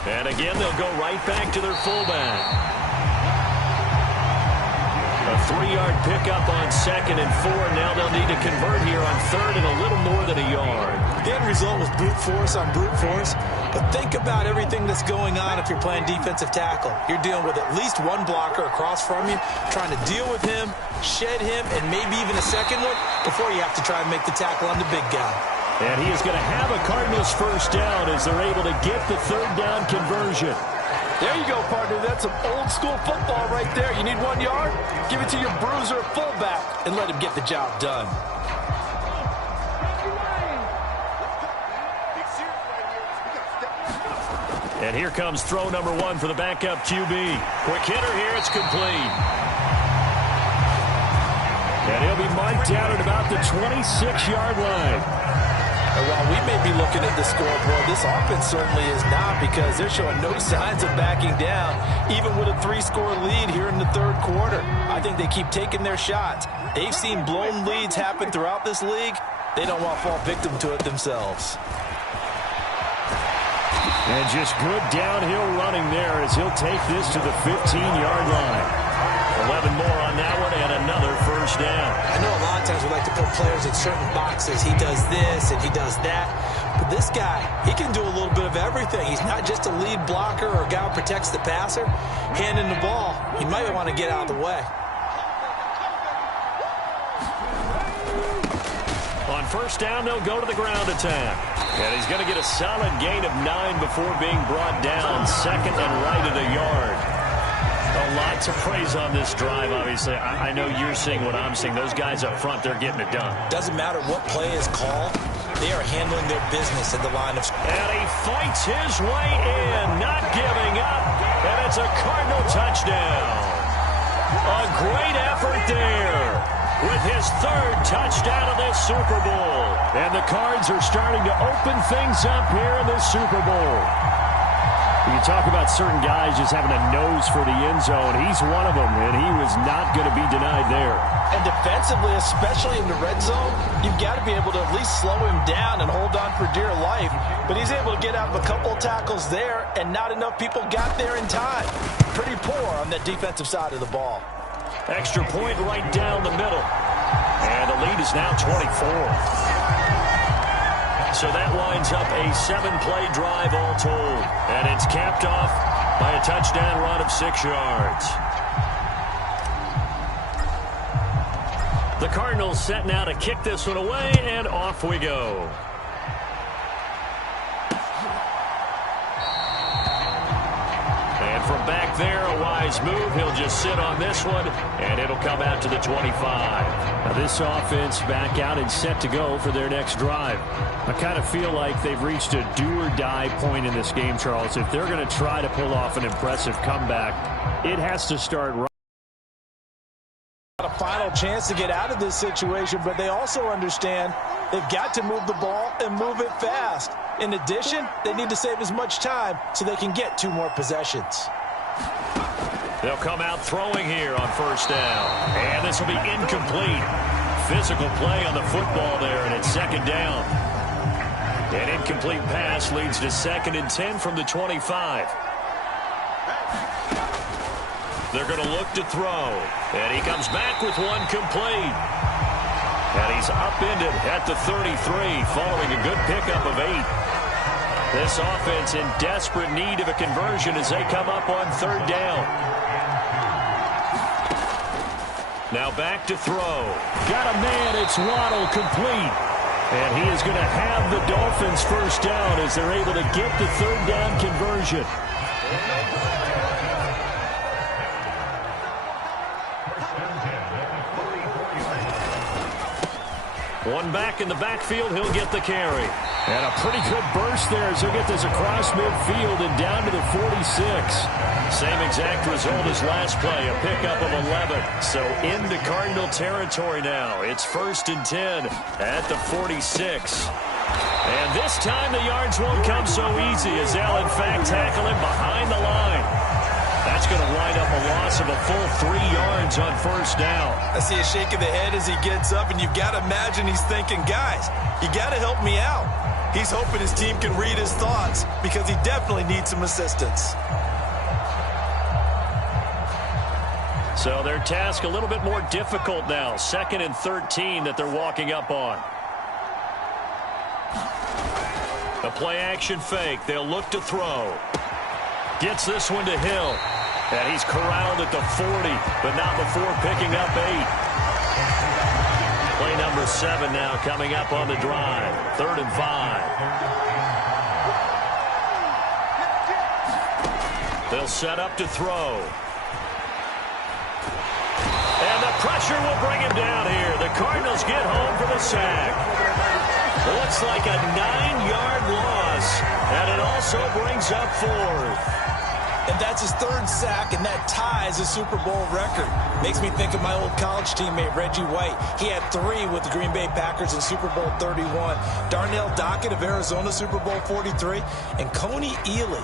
And again, they'll go right back to their fullback. A 3-yard pickup on 2nd and 4. Now they'll need to convert here on 3rd and a little more than a yard. The end result was brute force on brute force. But think about everything that's going on if you're playing defensive tackle. You're dealing with at least one blocker across from you, trying to deal with him, shed him, and maybe even a second one before you have to try and make the tackle on the big guy. And he is going to have a Cardinals first down as they're able to get the 3rd down conversion. There you go, partner. That's some old-school football right there. You need 1 yard? Give it to your bruiser fullback and let him get the job done. And here comes throw number 1 for the backup QB. Quick hitter here. It's complete. And he'll be marked out at about the 26-yard line. And while we may be looking at the scoreboard, this offense certainly is not, because they're showing no signs of backing down, even with a 3-score lead here in the 3rd quarter. I think they keep taking their shots. They've seen blown leads happen throughout this league. They don't want to fall victim to it themselves. And just good downhill running there as he'll take this to the 15-yard line. 11 more on that one and another first down. I know a lot of times we like to put players in certain boxes. He does this and he does that. But this guy, he can do a little bit of everything. He's not just a lead blocker or a guy who protects the passer. Handing the ball, he might want to get out of the way. On first down, they'll go to the ground attack. And he's going to get a solid gain of 9 before being brought down. 2nd and right at a yard. A lot to praise on this drive, obviously. I know you're seeing what I'm seeing. Those guys up front, they're getting it done. Doesn't matter what play is called. They are handling their business at the line of scrimmage. And he fights his way in, not giving up. And it's a Cardinal touchdown. A great effort there with his 3rd touchdown of this Super Bowl. And the Cards are starting to open things up here in this Super Bowl. You talk about certain guys just having a nose for the end zone. He's one of them, and he was not going to be denied there. And defensively, especially in the red zone, you've got to be able to at least slow him down and hold on for dear life. But he's able to get out of a couple of tackles there, and not enough people got there in time. Pretty poor on that defensive side of the ball. Extra point right down the middle. And the lead is now 24. So that lines up a 7-play drive all told. And it's capped off by a touchdown run of 6 yards. The Cardinals set now to kick this one away, and off we go. And from back there, a wise move. He'll just sit on this one, and it'll come out to the 25. Now this offense back out and set to go for their next drive. I kind of feel like they've reached a do-or-die point in this game, Charles. If they're going to try to pull off an impressive comeback, it has to start right. A final chance to get out of this situation, but they also understand they've got to move the ball and move it fast. In addition, they need to save as much time so they can get 2 more possessions. They'll come out throwing here on first down. And this will be incomplete. Physical play on the football there, and it's 2nd down. An incomplete pass leads to 2nd and 10 from the 25. They're going to look to throw. And he comes back with one complete. And he's upended at the 33 following a good pickup of 8. This offense in desperate need of a conversion as they come up on 3rd down. Now back to throw. Got a man. It's Waddle, complete. And he is going to have the Dolphins first down as they're able to get the 3rd down conversion. One back in the backfield, he'll get the carry. And a pretty good burst there as he'll get this across midfield and down to the 46. Same exact result as last play, a pickup of 11. So into Cardinal territory now. It's 1st and 10 at the 46. And this time the yards won't come so easy as they'll in fact tackle him behind the line. That's going to wind up a loss of a full 3 yards on first down. I see a shake of the head as he gets up, and you've got to imagine he's thinking, guys, you got to help me out. He's hoping his team can read his thoughts because he definitely needs some assistance. So their task a little bit more difficult now. 2nd and 13 that they're walking up on. A play-action fake. They'll look to throw. Gets this one to Hill. And he's corralled at the 40, but not before picking up 8. Play number 7 now coming up on the drive. 3rd and 5. They'll set up to throw. And the pressure will bring him down here. The Cardinals get home for the sack. Looks like a 9-yard loss, and it also brings up 4th. And that's his 3rd sack, and that ties a Super Bowl record. Makes me think of my old college teammate, Reggie White. He had 3 with the Green Bay Packers in Super Bowl 31. Darnell Dockett of Arizona, Super Bowl 43. And Coney Ealy,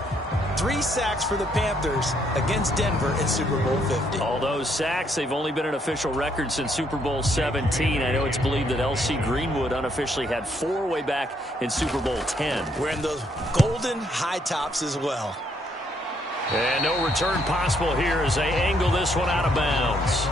3 sacks for the Panthers against Denver in Super Bowl 50. All those sacks, they've only been an official record since Super Bowl 17. I know it's believed that L.C. Greenwood unofficially had 4 way back in Super Bowl 10. Wearing those golden high tops as well. And no return possible here as they angle this one out of bounds.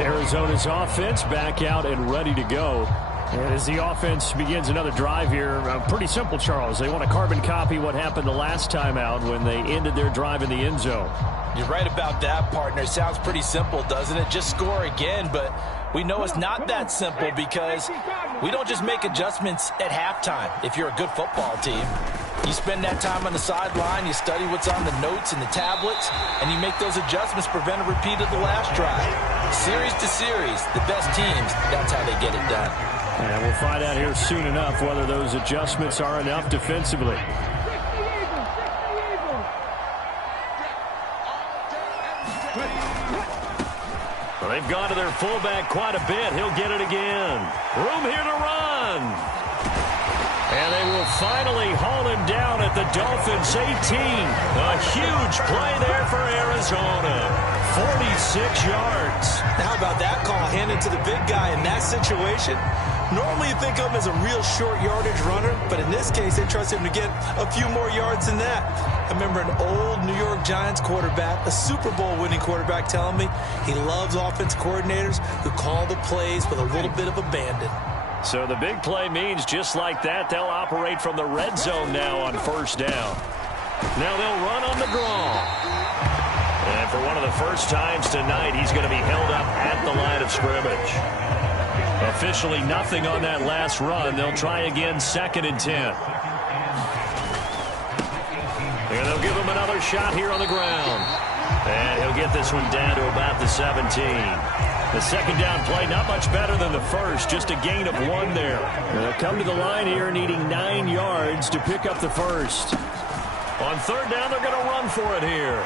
Arizona's offense back out and ready to go. And as the offense begins another drive here, pretty simple, Charles. They want to carbon copy what happened the last time out when they ended their drive in the end zone. You're right about that, partner. Sounds pretty simple, doesn't it? Just score again, but we know it's not that simple because we don't just make adjustments at halftime if you're a good football team. You spend that time on the sideline, you study what's on the notes and the tablets, and you make those adjustments, prevent a repeat of the last drive. Series to series, the best teams, that's how they get it done. And we'll find out here soon enough whether those adjustments are enough defensively. Well, they've gone to their fullback quite a bit. He'll get it again. Room here to run. And they will finally haul him down at the Dolphins' 18. A huge play there for Arizona. 46 yards. Now, how about that call handed to the big guy in that situation? Normally you think of him as a real short yardage runner, but in this case they trust him to get a few more yards than that. I remember an old New York Giants quarterback, a Super Bowl winning quarterback, telling me he loves offense coordinators who call the plays with a little bit of abandon. So the big play means just like that, they'll operate from the red zone now on first down. Now they'll run on the draw. And for one of the first times tonight, he's going to be held up at the line of scrimmage. Officially nothing on that last run. They'll try again 2nd and 10. And they'll give him another shot here on the ground. And he'll get this one down to about the 17. The second down play, not much better than the first, just a gain of 1 there. They'll come to the line here needing 9 yards to pick up the first. On third down, they're going to run for it here.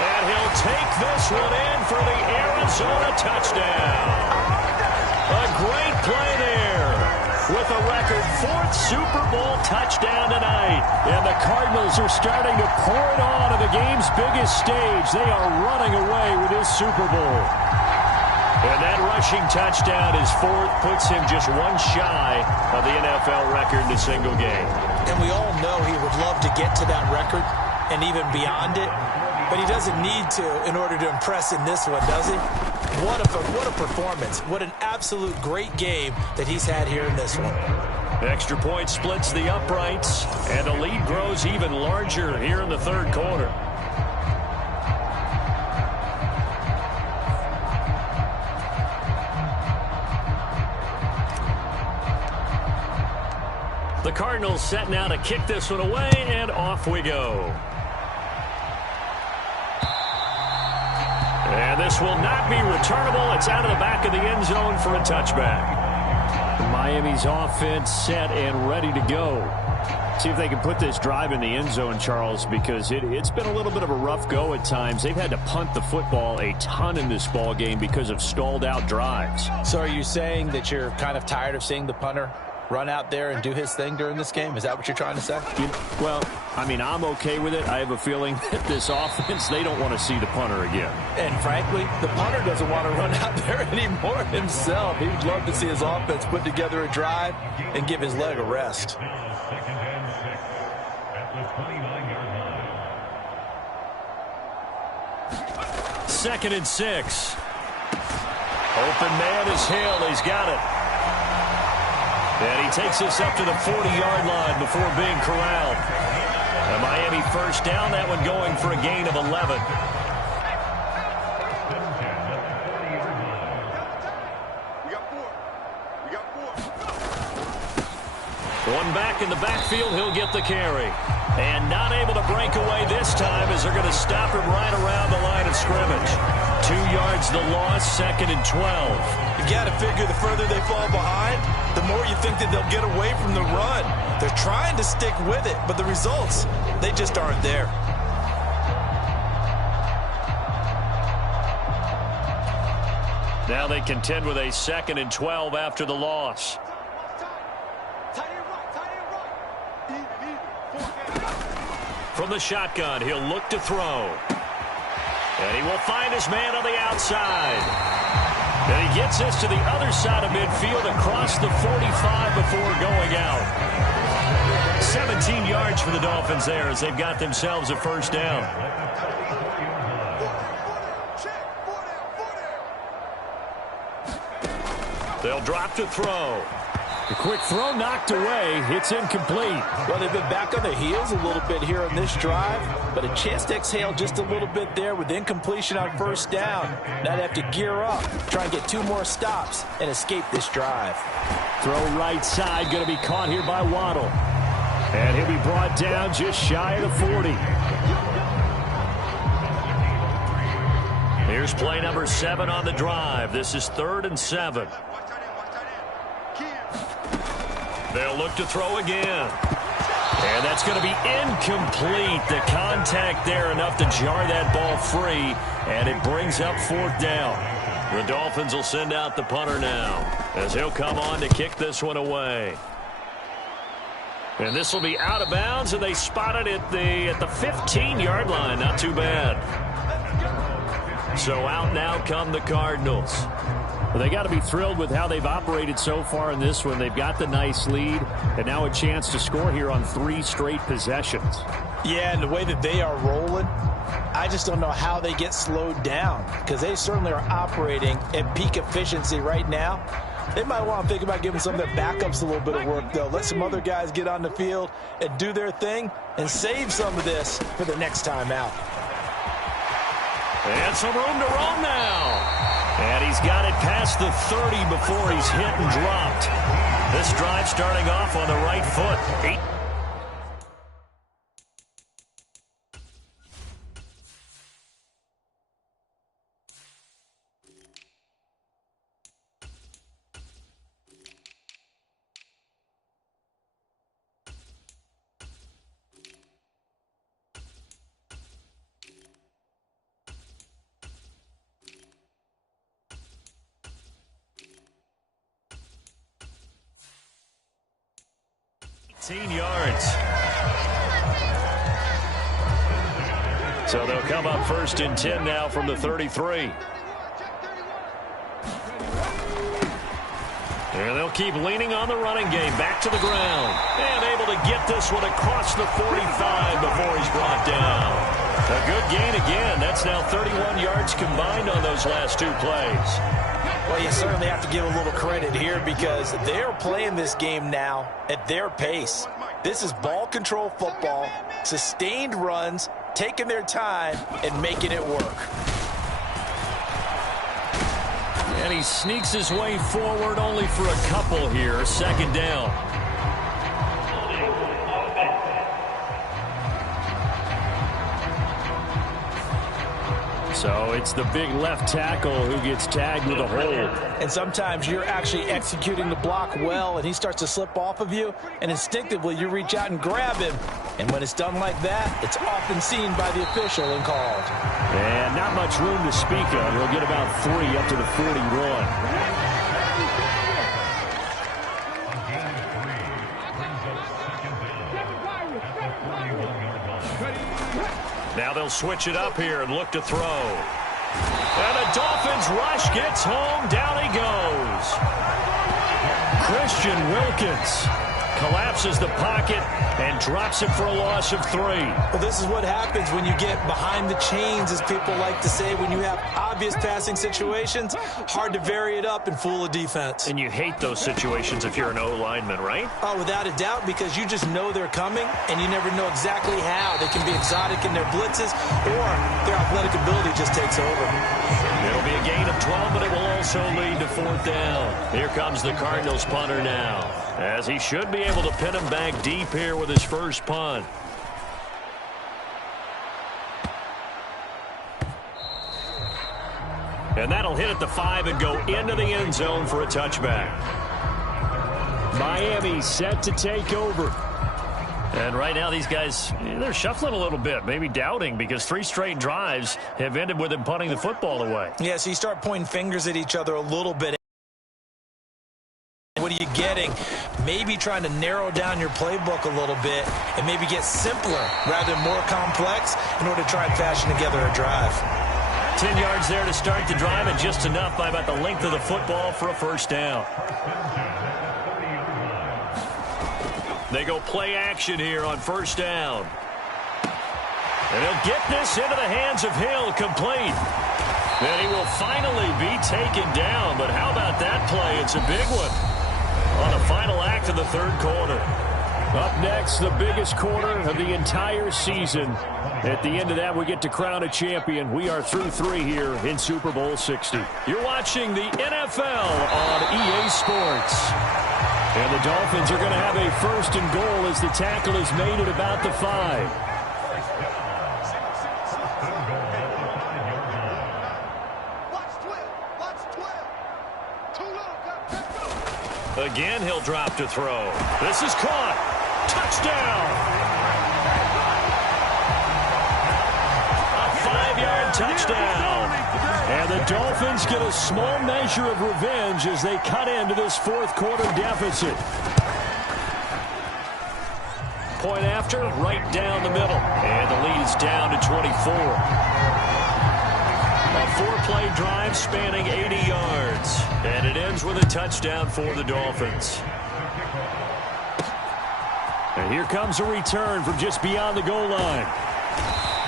And he'll take this one in for the Arizona touchdown. A great play there with a record 4th Super Bowl touchdown tonight. And the Cardinals are starting to pour it on the game's biggest stage. They are running away with this Super Bowl. And that rushing touchdown is 4th, puts him just 1 shy of the NFL record in a single game. And we all know he would love to get to that record and even beyond it. But he doesn't need to in order to impress in this one, does he? What a performance. What an absolute great game that he's had here in this one. Extra point splits the uprights, and the lead grows even larger here in the third quarter. The Cardinals set now to kick this one away, and off we go. And this will not be returnable. It's out of the back of the end zone for a touchback. Miami's offense set and ready to go. See if they can put this drive in the end zone, Charles, because it's been a little bit of a rough go at times. They've had to punt the football a ton in this ball game because of stalled out drives. So are you saying that you're kind of tired of seeing the punter run out there and do his thing during this game? Is that what you're trying to say? Well, I mean, I'm okay with it. I have a feeling that this offense, they don't want to see the punter again. And frankly, the punter doesn't want to run out there anymore himself. He would love to see his offense put together a drive and give his leg a rest. Second and 6. Open man is Hill. He's got it. And he takes this up to the 40-yard line before being corralled. A Miami first down, that one going for a gain of 11. One back in the backfield, he'll get the carry. And not able to break away this time as they're going to stop him right around the line of scrimmage. 2 yards the loss, second and 12. You got to figure the further they fall behind, the more you think that they'll get away from the run. They're trying to stick with it, but the results, they just aren't there. Now they contend with a second and 12 after the loss. From the shotgun, he'll look to throw. And he will find his man on the outside. And he gets this to the other side of midfield across the 45 before going out. 17 yards for the Dolphins there as they've got themselves a first down. They'll drop to throw. The quick throw knocked away. It's incomplete. Well, they've been back on their heels a little bit here on this drive, but a chance to exhale just a little bit there with incompletion on first down. Now they have to gear up, try and get 2 more stops and escape this drive. Throw right side, going to be caught here by Waddle. And he'll be brought down just shy of the 40. Here's play number 7 on the drive. This is 3rd and 7. They'll look to throw again. And that's going to be incomplete. The contact there enough to jar that ball free. And it brings up 4th down. The Dolphins will send out the punter now as he'll come on to kick this one away. And this will be out of bounds, and they spot it at the 15-yard line. Not too bad. So out now come the Cardinals. Well, they got to be thrilled with how they've operated so far in this one. They've got the nice lead, and now a chance to score here on 3 straight possessions. Yeah, and the way that they are rolling, I just don't know how they get slowed down because they certainly are operating at peak efficiency right now. They might want to think about giving some of their backups a little bit of work, though. Let some other guys get on the field and do their thing and save some of this for the next time out. And some room to roam now. And he's got it past the 30 before he's hit and dropped. This drive starting off on the right foot. 18 yards. So they'll come up 1st and 10 now from the 33. And they'll keep leaning on the running game. Back to the ground. And able to get this one across the 45 before he's brought down. A good gain again. That's now 31 yards combined on those last 2 plays. Well, you certainly have to give a little credit here because they're playing this game now at their pace. This is ball control football, sustained runs, taking their time and making it work. And he sneaks his way forward only for a couple here. 2nd down. So it's the big left tackle who gets tagged with a hold. And sometimes you're actually executing the block well, and he starts to slip off of you, and instinctively you reach out and grab him. And when it's done like that, it's often seen by the official and called. And not much room to speak of. He'll get about 3 up to the 41. Now they'll switch it up here and look to throw. And the Dolphins rush gets home. Down he goes. Christian Wilkins collapses the pocket and drops it for a loss of 3. Well, this is what happens when you get behind the chains, as people like to say. When you have obvious passing situations, hard to vary it up and fool a defense. And you hate those situations if you're an O-lineman, right? Oh, without a doubt, because you just know they're coming, and you never know exactly how. They can be exotic in their blitzes, or their athletic ability just takes over. It'll be a gain of 12, but it will also lead to 4th down. Here comes the Cardinals punter now, as he should be able to pin him back deep here with his first punt. And that'll hit at the 5 and go into the end zone for a touchback. Miami set to take over. And right now these guys, they're shuffling a little bit, maybe doubting, because 3 straight drives have ended with them punting the football away. Yeah, so you start pointing fingers at each other a little bit. What are you getting? Maybe trying to narrow down your playbook a little bit and maybe get simpler rather than more complex in order to try and fashion together a drive. 10 yards there to start the drive, and just enough by about the length of the football for a first down. They go play action here on first down. And he'll get this into the hands of Hill, complete. And he will finally be taken down, but how about that play? It's a big one on the final act of the third quarter. Up next, the biggest quarter of the entire season. At the end of that, we get to crown a champion. We are through 3 here in Super Bowl 60. You're watching the NFL on EA Sports. And the Dolphins are going to have a first and goal as the tackle is made at about the 5. Again, he'll drop to throw. This is caught. Touchdown. A 5-yard touchdown. And the Dolphins get a small measure of revenge as they cut into this fourth quarter deficit. Point after, right down the middle. And the lead is down to 24. A 4-play drive spanning 80 yards. And it ends with a touchdown for the Dolphins. And here comes a return from just beyond the goal line.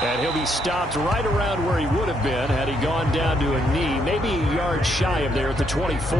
And he'll be stopped right around where he would have been had he gone down to a knee, maybe a yard shy of there at the 24.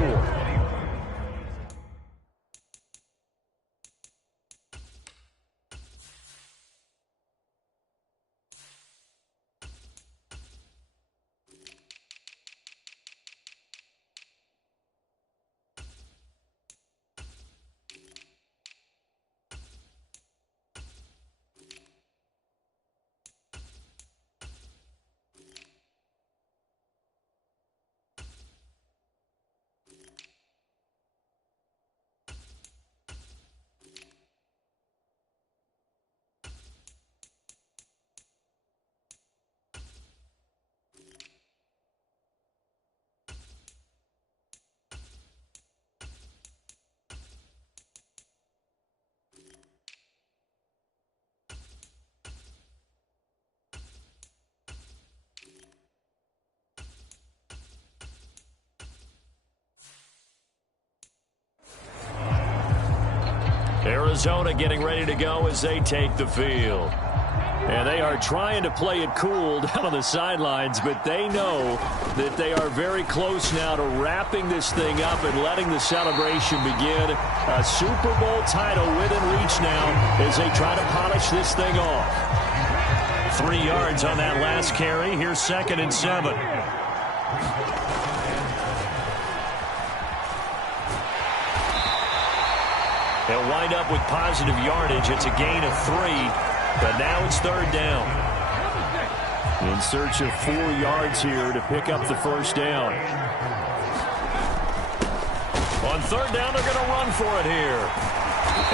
Arizona getting ready to go as they take the field. And they are trying to play it cool down on the sidelines, but they know that they are very close now to wrapping this thing up and letting the celebration begin. A Super Bowl title within reach now as they try to polish this thing off. 3 yards on that last carry. Here's 2nd and 7. They'll wind up with positive yardage. It's a gain of 3, but now it's 3rd down. In search of 4 yards here to pick up the first down. On 3rd down, they're going to run for it here.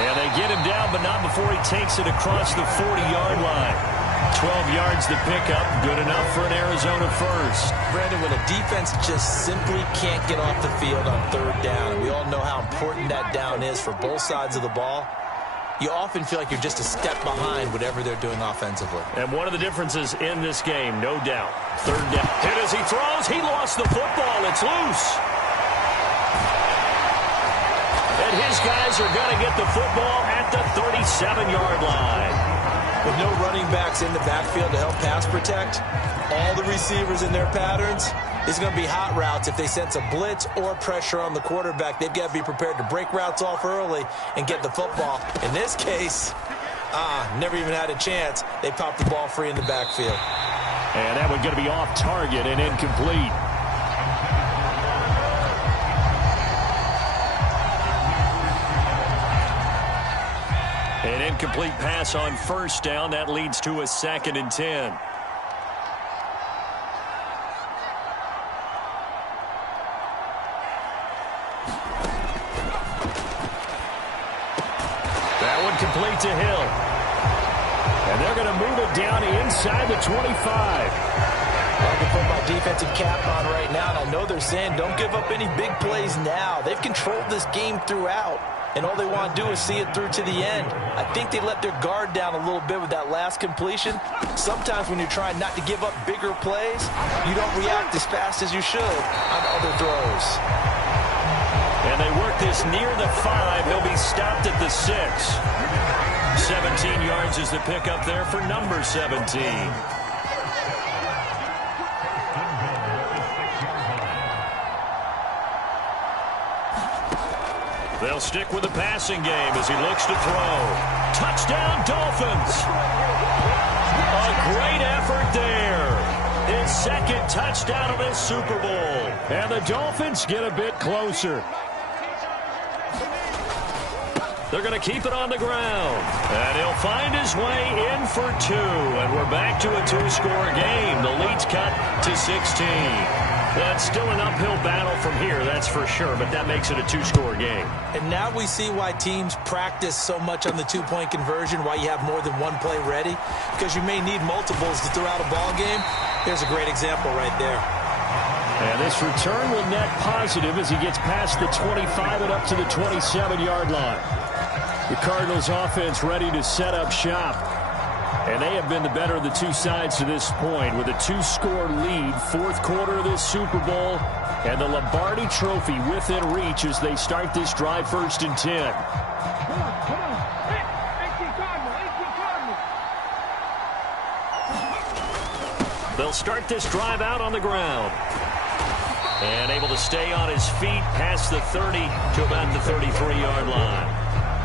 And they get him down, but not before he takes it across the 40-yard line. 12 yards to pick up, good enough for an Arizona first. Brandon, when a defense just simply can't get off the field on 3rd down, and we all know how important that down is for both sides of the ball, you often feel like you're just a step behind whatever they're doing offensively. And one of the differences in this game, no doubt. Third down. Hit as he throws. He lost the football. It's loose. And his guys are going to get the football at the 37-yard line. With no running backs in the backfield to help pass protect, all the receivers in their patterns, it's going to be hot routes. If they sense a blitz or pressure on the quarterback, they've got to be prepared to break routes off early and get the football. In this case, never even had a chance. They popped the ball free in the backfield. And that one's going to be off target and incomplete. An incomplete pass on first down. That leads to a 2nd and 10. That one complete to Hill. And they're going to move it down inside the 25. I can put my defensive cap on right now, and I know they're saying don't give up any big plays now. They've controlled this game throughout, and all they want to do is see it through to the end. I think they let their guard down a little bit with that last completion. Sometimes when you're trying not to give up bigger plays, you don't react as fast as you should on other throws. And they work this near the 5. He'll be stopped at the 6. 17 yards is the pickup there for number 17. They'll stick with the passing game as he looks to throw. Touchdown, Dolphins! A great effort there. His 2nd touchdown of this Super Bowl. And the Dolphins get a bit closer. They're going to keep it on the ground. And he'll find his way in for 2. And we're back to a 2-score game. The lead's cut to 16. That's still an uphill battle from here, that's for sure, but that makes it a 2-score game. And now we see why teams practice so much on the 2-point conversion, why you have more than one play ready, because you may need multiples to throw out a ball game. Here's a great example right there. And this return will net positive as he gets past the 25 and up to the 27-yard line. The Cardinals offense ready to set up shop. And they have been the better of the two sides to this point with a 2-score lead. 4th quarter of this Super Bowl. And the Lombardi Trophy within reach as they start this drive 1st and 10. They'll start this drive out on the ground. And able to stay on his feet past the 30 to about the 33-yard line.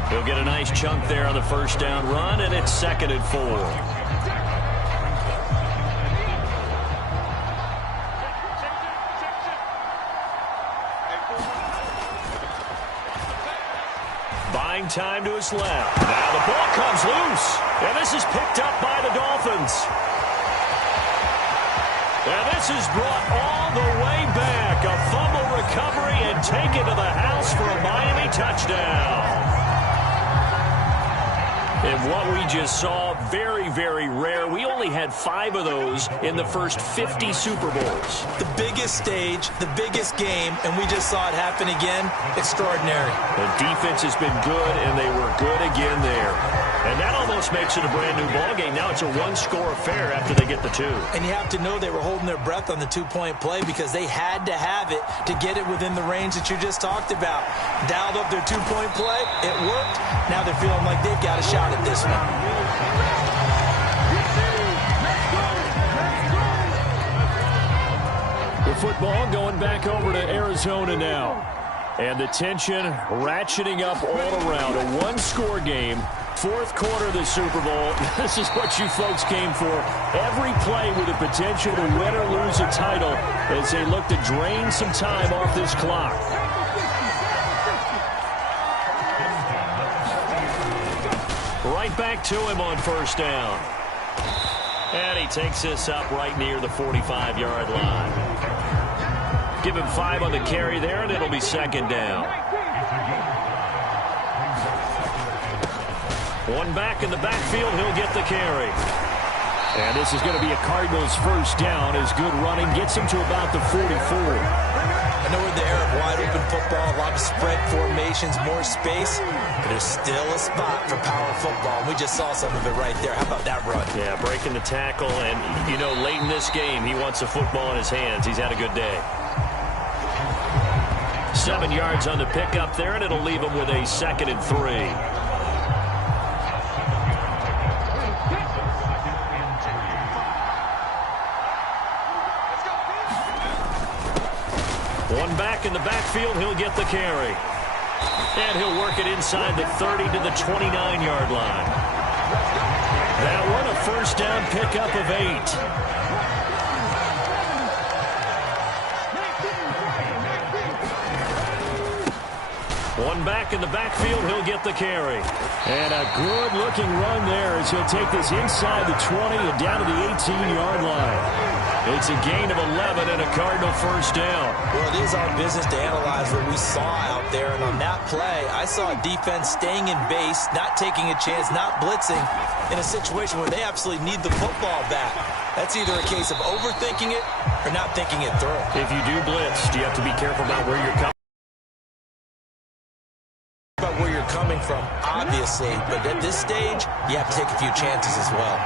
He'll get a nice chunk there on the 1st down run, and it's 2nd and 4. Buying time to his left. Now the ball comes loose, and this is picked up by the Dolphins. And this is brought all the way back. A fumble recovery and taken to the house for a Miami touchdown. And what we just saw, very, very rare. We only had 5 of those in the first 50 Super Bowls. The biggest stage, the biggest game, and we just saw it happen again. Extraordinary. The defense has been good, and they were good again there. And that almost makes it a brand-new ballgame. Now it's a 1-score affair after they get the 2. And you have to know they were holding their breath on the 2-point play because they had to have it to get it within the range that you just talked about. Dialed up their 2-point play. It worked. Now they're feeling like they've got a shot at this one. The football going back over to Arizona now. And the tension ratcheting up all around. A 1-score game. 4th quarter of the Super Bowl. This is what you folks came for. Every play with the potential to win or lose a title as they look to drain some time off this clock. Right back to him on 1st down. And he takes this up right near the 45-yard line. Give him 5 on the carry there, and it'll be 2nd down. One back in the backfield, he'll get the carry. And this is going to be a Cardinals 1st down as good running gets him to about the 44. I know we're in the era of wide-open football, a lot of spread formations, more space, but there's still a spot for power football, and we just saw some of it right there. How about that run? Yeah, breaking the tackle, and, you know, late in this game, he wants the football in his hands. He's had a good day. 7 yards on the pickup there, and it'll leave him with a 2nd and 3. One back in the backfield, he'll get the carry. And he'll work it inside the 30 to the 29-yard line. That one, a first down pickup of 8. One back in the backfield, he'll get the carry. And a good-looking run there as he'll take this inside the 20 and down to the 18-yard line. It's a gain of 11 and a Cardinal first down. Well, it is our business to analyze what we saw out there. And on that play, I saw a defense staying in base, not taking a chance, not blitzing in a situation where they absolutely need the football back. That's either a case of overthinking it or not thinking it through. If you do blitz, do you have to be careful about where you're coming from, obviously. But at this stage, you have to take a few chances as well.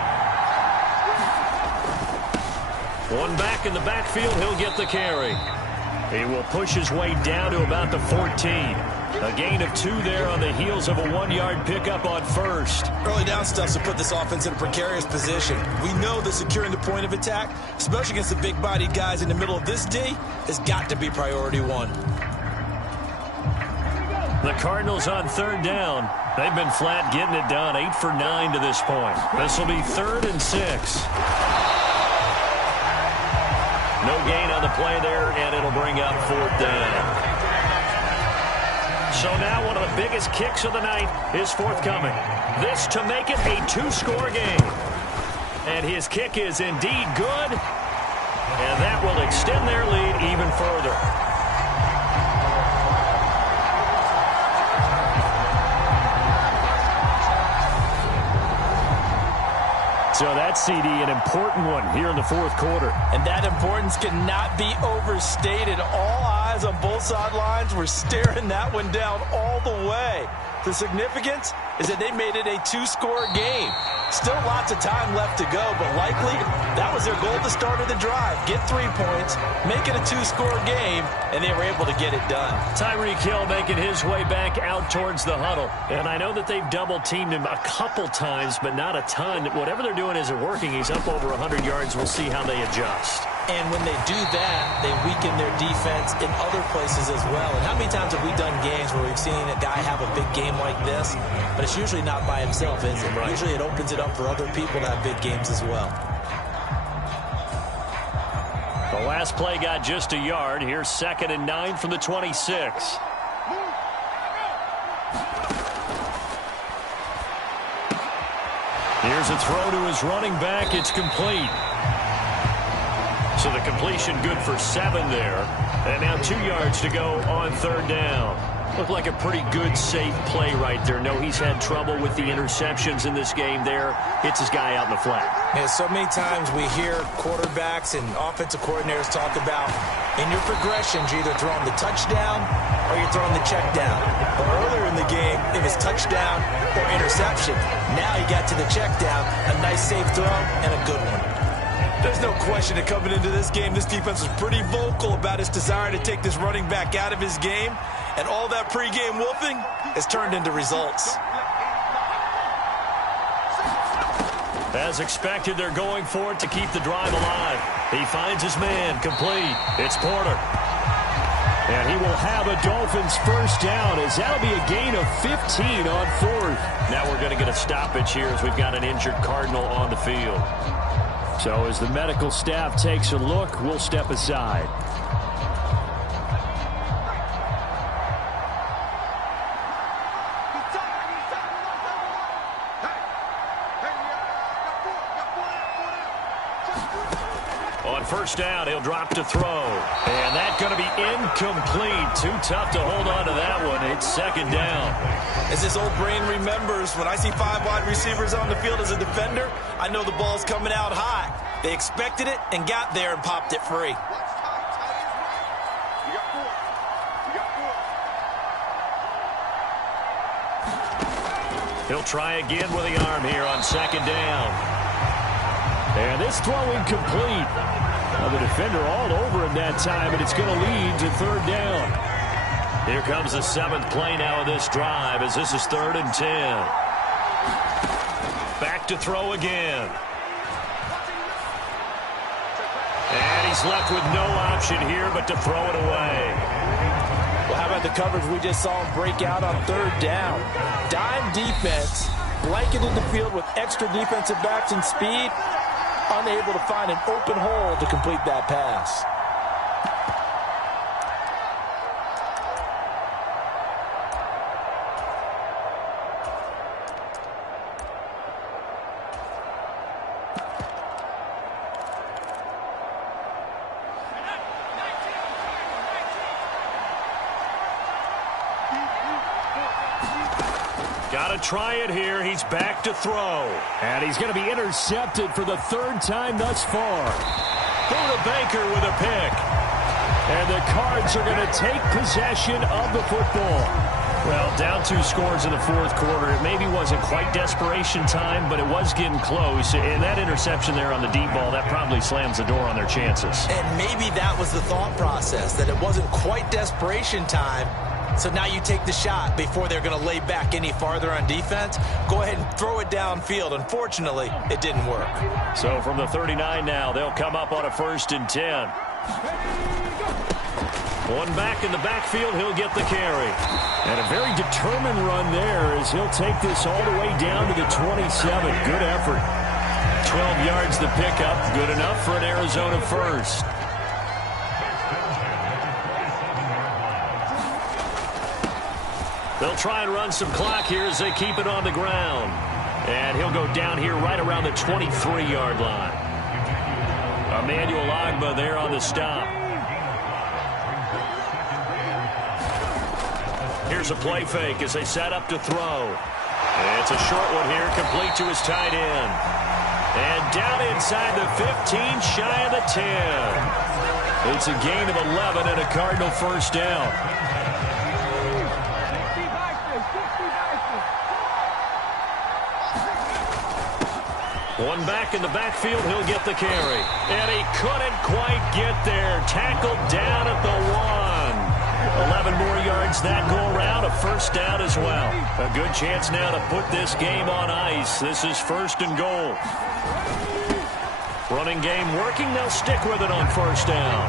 One back in the backfield, he'll get the carry. He will push his way down to about the 14. A gain of 2 there on the heels of a 1-yard pickup on first. Early down stuff to put this offense in a precarious position. We know that securing the point of attack, especially against the big-bodied guys in the middle of this D, has got to be priority 1. The Cardinals on 3rd down. They've been flat getting it done, 8 for 9 to this point. This will be 3rd and 6. No gain on the play there, and it'll bring up 4th down. So now one of the biggest kicks of the night is forthcoming. This to make it a 2-score game. And his kick is indeed good, and that will extend their lead even further. So that CD, an important one here in the 4th quarter. And that importance cannot be overstated. All eyes on both sidelines were staring that one down all the way. The significance is that they made it a 2-score game. Still lots of time left to go, but likely that was their goal at the start of the drive. Get 3 points, make it a 2-score game, and they were able to get it done. Tyreek Hill making his way back out towards the huddle. And I know that they've double-teamed him a couple times, but not a ton. Whatever they're doing isn't working. He's up over 100 yards. We'll see how they adjust. And when they do that, they weaken their defense in other places as well. And how many times have we done games where we've seen a guy have a big game like this, but it's usually not by himself, is it? Right. Usually it opens it up for other people to have big games as well. The last play got just a yard. Here's 2nd and 9 from the 26. Here's a throw to his running back. It's complete. So the completion good for 7 there. And now 2 yards to go on 3rd down. Looked like a pretty good, safe play right there. No, he's had trouble with the interceptions in this game there. Hits his guy out in the flat. Yeah, so many times we hear quarterbacks and offensive coordinators talk about in your progressions, you're either throwing the touchdown or you're throwing the check down. But earlier in the game, it was touchdown or interception. Now he got to the check down, a nice safe throw and a good one. There's no question that coming into this game, this defense was pretty vocal about its desire to take this running back out of his game. And all that pregame wolfing has turned into results. As expected, they're going for it to keep the drive alive. He finds his man, complete. It's Porter. And he will have a Dolphins first down, as that'll be a gain of 15 on 4th. Now we're going to get a stoppage here as we've got an injured Cardinal on the field. So as the medical staff takes a look, we'll step aside. On first down, he'll drop to throw. And that's going to be incomplete. Too tough to hold on to that one. It's 2nd down. As this old brain remembers, when I see 5 wide receivers on the field as a defender, I know the ball's coming out high. They expected it and got there and popped it free. He'll try again with the arm here on second down. And this throw incomplete. Now the defender all over him that time, and it's going to lead to third down. Here comes the 7th play now of this drive as this is 3rd and 10. Back to throw again. And he's left with no option here but to throw it away. Well, how about the coverage we just saw him break out on 3rd down? Dime defense, blanketed the field with extra defensive backs and speed, unable to find an open hole to complete that pass. Got to try it here. He's back to throw. And he's going to be intercepted for the 3rd time thus far. Buda Baker with a pick. And the Cards are going to take possession of the football. Well, down 2 scores in the 4th quarter. It maybe wasn't quite desperation time, but it was getting close. And that interception there on the deep ball, that probably slams the door on their chances. And maybe that was the thought process, that it wasn't quite desperation time. So now you take the shot before they're going to lay back any farther on defense. Go ahead and throw it downfield. Unfortunately, it didn't work. So from the 39 now, they'll come up on a 1st and 10. One back in the backfield, he'll get the carry. And a very determined run there as he'll take this all the way down to the 27. Good effort. 12 yards the pickup. Good enough for an Arizona first. They'll try and run some clock here as they keep it on the ground. And he'll go down here right around the 23-yard line. Emmanuel Ogbah there on the stop. Here's a play fake as they set up to throw. It's a short one here, complete to his tight end. And down inside the 15, shy of the 10. It's a gain of 11 and a Cardinal first down. One back in the backfield, he'll get the carry. And he couldn't quite get there. Tackled down at the 1. 11 more yards that go around, a first down as well. A good chance now to put this game on ice. This is 1st and goal. Running game working, they'll stick with it on 1st down.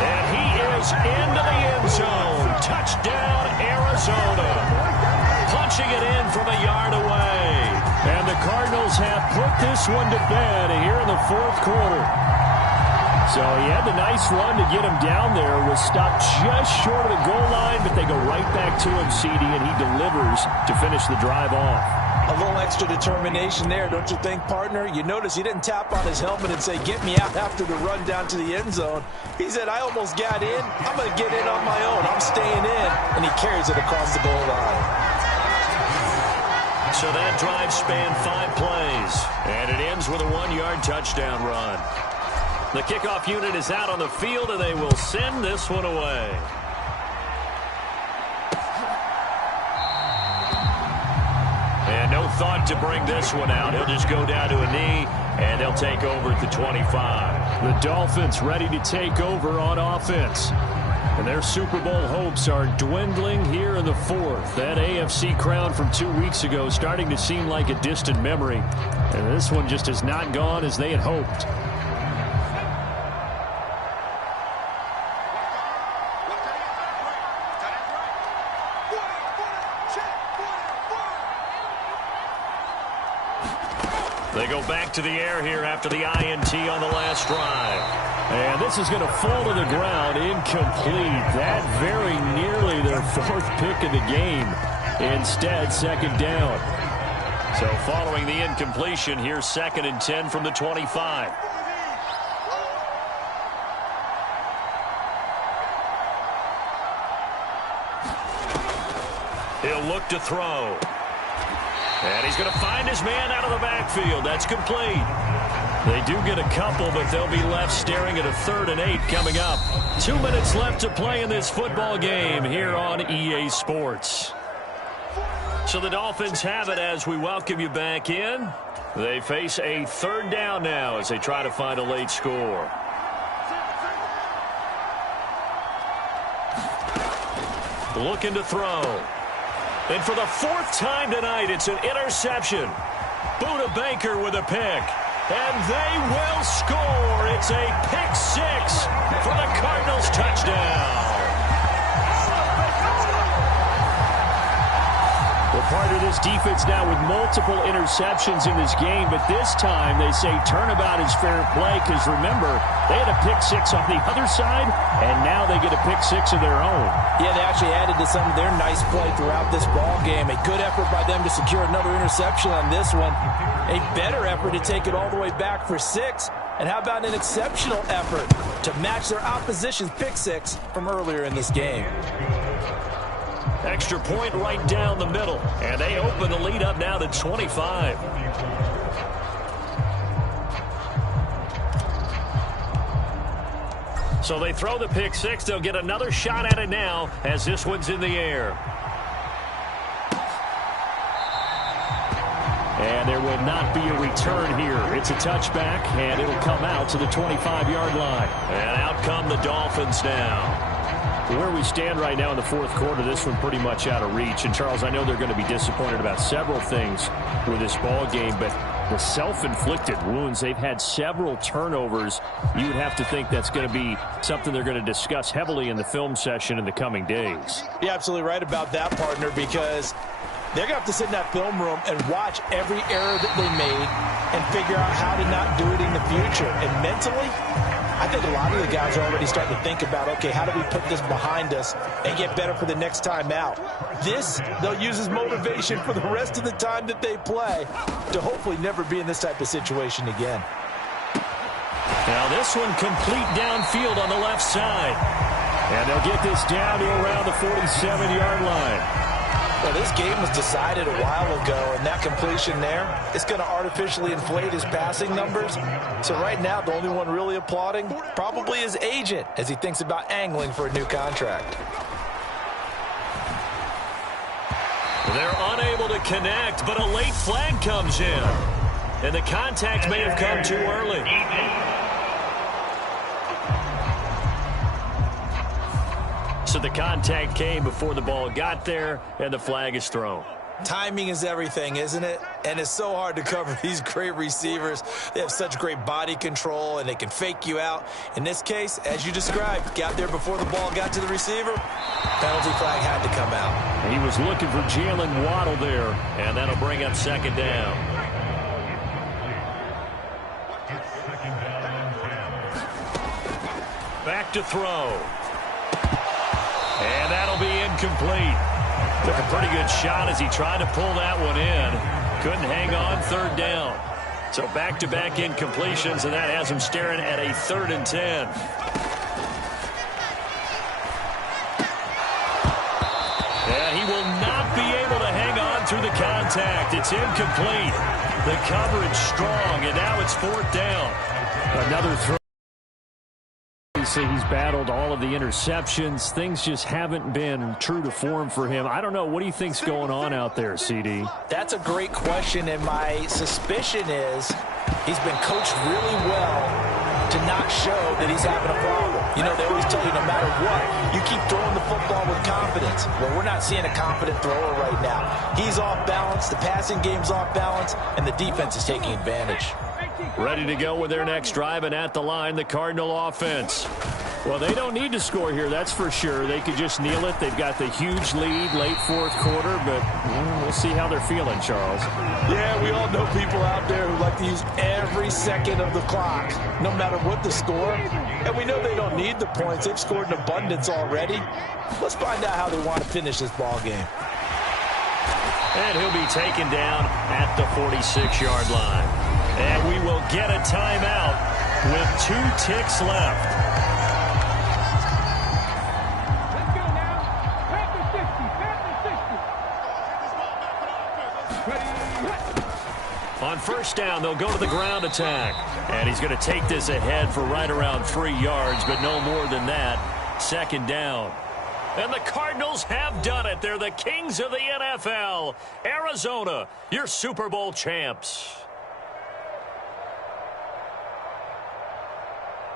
And he is into the end zone. Touchdown, Arizona. Punching it in from a yard away. And the Cardinals have put this one to bed here in the 4th quarter. So he had the nice run to get him down there. Was stopped just short of the goal line, but they go right back to him, CD, and he delivers to finish the drive off. A little extra determination there, don't you think, partner? You notice he didn't tap on his helmet and say, get me out after the run down to the end zone. He said, I almost got in. I'm going to get in on my own. I'm staying in. And he carries it across the goal line. So that drive spanned 5 plays. And it ends with a 1-yard touchdown run. The kickoff unit is out on the field, and they will send this one away. And no thought to bring this one out. He'll just go down to a knee, and they'll take over at the 25. The Dolphins ready to take over on offense. And their Super Bowl hopes are dwindling here in the 4th. That AFC crown from 2 weeks ago starting to seem like a distant memory. And this one just has not gone as they had hoped. They go back to the air here after the INT on the last drive. And this is going to fall to the ground, incomplete. That very nearly their 4th pick of the game. Instead, 2nd down. So following the incompletion, here's 2nd and 10 from the 25. He'll look to throw. And he's going to find his man out of the backfield. That's complete. They do get a couple, but they'll be left staring at a 3rd and 8 coming up. 2 minutes left to play in this football game here on EA Sports. So the Dolphins have it as we welcome you back in. They face a third down now as they try to find a late score. Looking to throw. And for the fourth time tonight, it's an interception. Buda Baker with a pick. And they will score. It's a pick six for the Cardinals touchdown. Well, part of this defense now with multiple interceptions in this game, but this time they say turnabout is fair play because, remember, they had a pick six on the other side, and now they get a pick six of their own. Yeah, they actually added to some of their nice play throughout this ball game. A good effort by them to secure another interception on this one. A better effort to take it all the way back for six. And how about an exceptional effort to match their opposition's pick six from earlier in this game? Extra point right down the middle. And they open the lead up now to 25. So they throw the pick six. They'll get another shot at it now as this one's in the air. And there will not be a return here. It's a touchback, and it'll come out to the 25-yard line. And out come the Dolphins now. Where we stand right now in the fourth quarter, this one pretty much out of reach. And, Charles, I know they're going to be disappointed about several things with this ball game, but the self-inflicted wounds, they've had several turnovers. You would have to think that's going to be something they're going to discuss heavily in the film session in the coming days. You're absolutely right about that, partner, because they're going to have to sit in that film room and watch every error that they made and figure out how to not do it in the future. And mentally, I think a lot of the guys are already starting to think about, okay, how do we put this behind us and get better for the next time out? This, they'll use as motivation for the rest of the time that they play to hopefully never be in this type of situation again. Now this one complete downfield on the left side. And they'll get this down to around the 47-yard line. Well, this game was decided a while ago, and that completion there is going to artificially inflate his passing numbers. So right now, the only one really applauding probably his agent as he thinks about angling for a new contract. They're unable to connect, but a late flag comes in. And the contact may have come too early. So the contact came before the ball got there, and the flag is thrown. Timing is everything, isn't it? And it's so hard to cover these great receivers. They have such great body control, and they can fake you out. In this case, as you described, got there before the ball got to the receiver. Penalty flag had to come out. He was looking for Jalen Waddle there, and that'll bring up second down. Back to throw. And that'll be incomplete. Took a pretty good shot as he tried to pull that one in. Couldn't hang on, third down. So back-to-back incompletions, and that has him staring at a 3rd and 10. And he will not be able to hang on through the contact. It's incomplete. The coverage strong, and now it's 4th down. Another throw. He's battled all of the interceptions. Things just haven't been true to form for him. I don't know. What do you think's going on out there, CD? That's a great question, and my suspicion is he's been coached really well to not show that he's having a problem. You know, they always tell you no matter what, you keep throwing the football with confidence. Well, we're not seeing a confident thrower right now. He's off balance, the passing game's off balance, and the defense is taking advantage. Ready to go with their next drive, and at the line, the Cardinal offense. Well, they don't need to score here, that's for sure. They could just kneel it. They've got the huge lead late 4th quarter, but we'll see how they're feeling, Charles. Yeah, we all know people out there who like to use every second of the clock, no matter what the score. And we know they don't need the points. They've scored in abundance already. Let's find out how they want to finish this ball game. And he'll be taken down at the 46-yard line. And we will get a timeout with 2 ticks left. On first down, they'll go to the ground attack. And he's going to take this ahead for right around 3 yards, but no more than that. 2nd down. And the Cardinals have done it. They're the kings of the NFL. Arizona, your Super Bowl champs.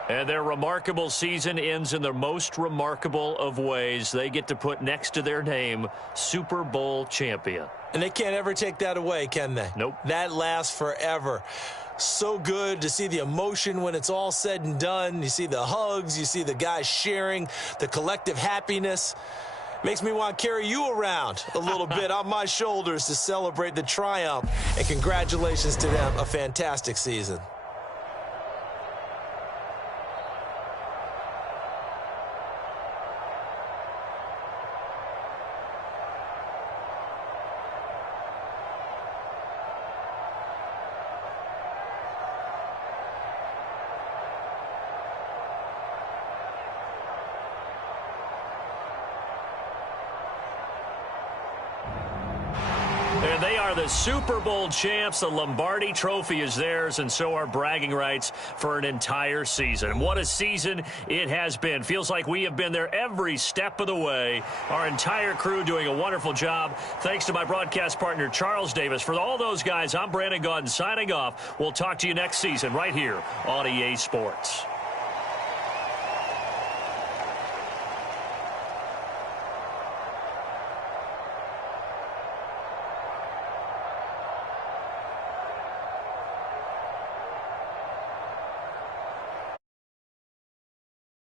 And their remarkable season ends in the most remarkable of ways. They get to put next to their name, Super Bowl champion. And they can't ever take that away, can they? Nope. That lasts forever. So good to see the emotion when it's all said and done. You see the hugs. You see the guys sharing, the collective happiness. Makes me want to carry you around a little bit on my shoulders to celebrate the triumph. And congratulations to them. A fantastic season. And they are the Super Bowl champs. The Lombardi Trophy is theirs, and so are bragging rights for an entire season. And what a season it has been. Feels like we have been there every step of the way. Our entire crew doing a wonderful job. Thanks to my broadcast partner, Charles Davis. For all those guys, I'm Brandon Gaudin signing off. We'll talk to you next season right here on EA Sports.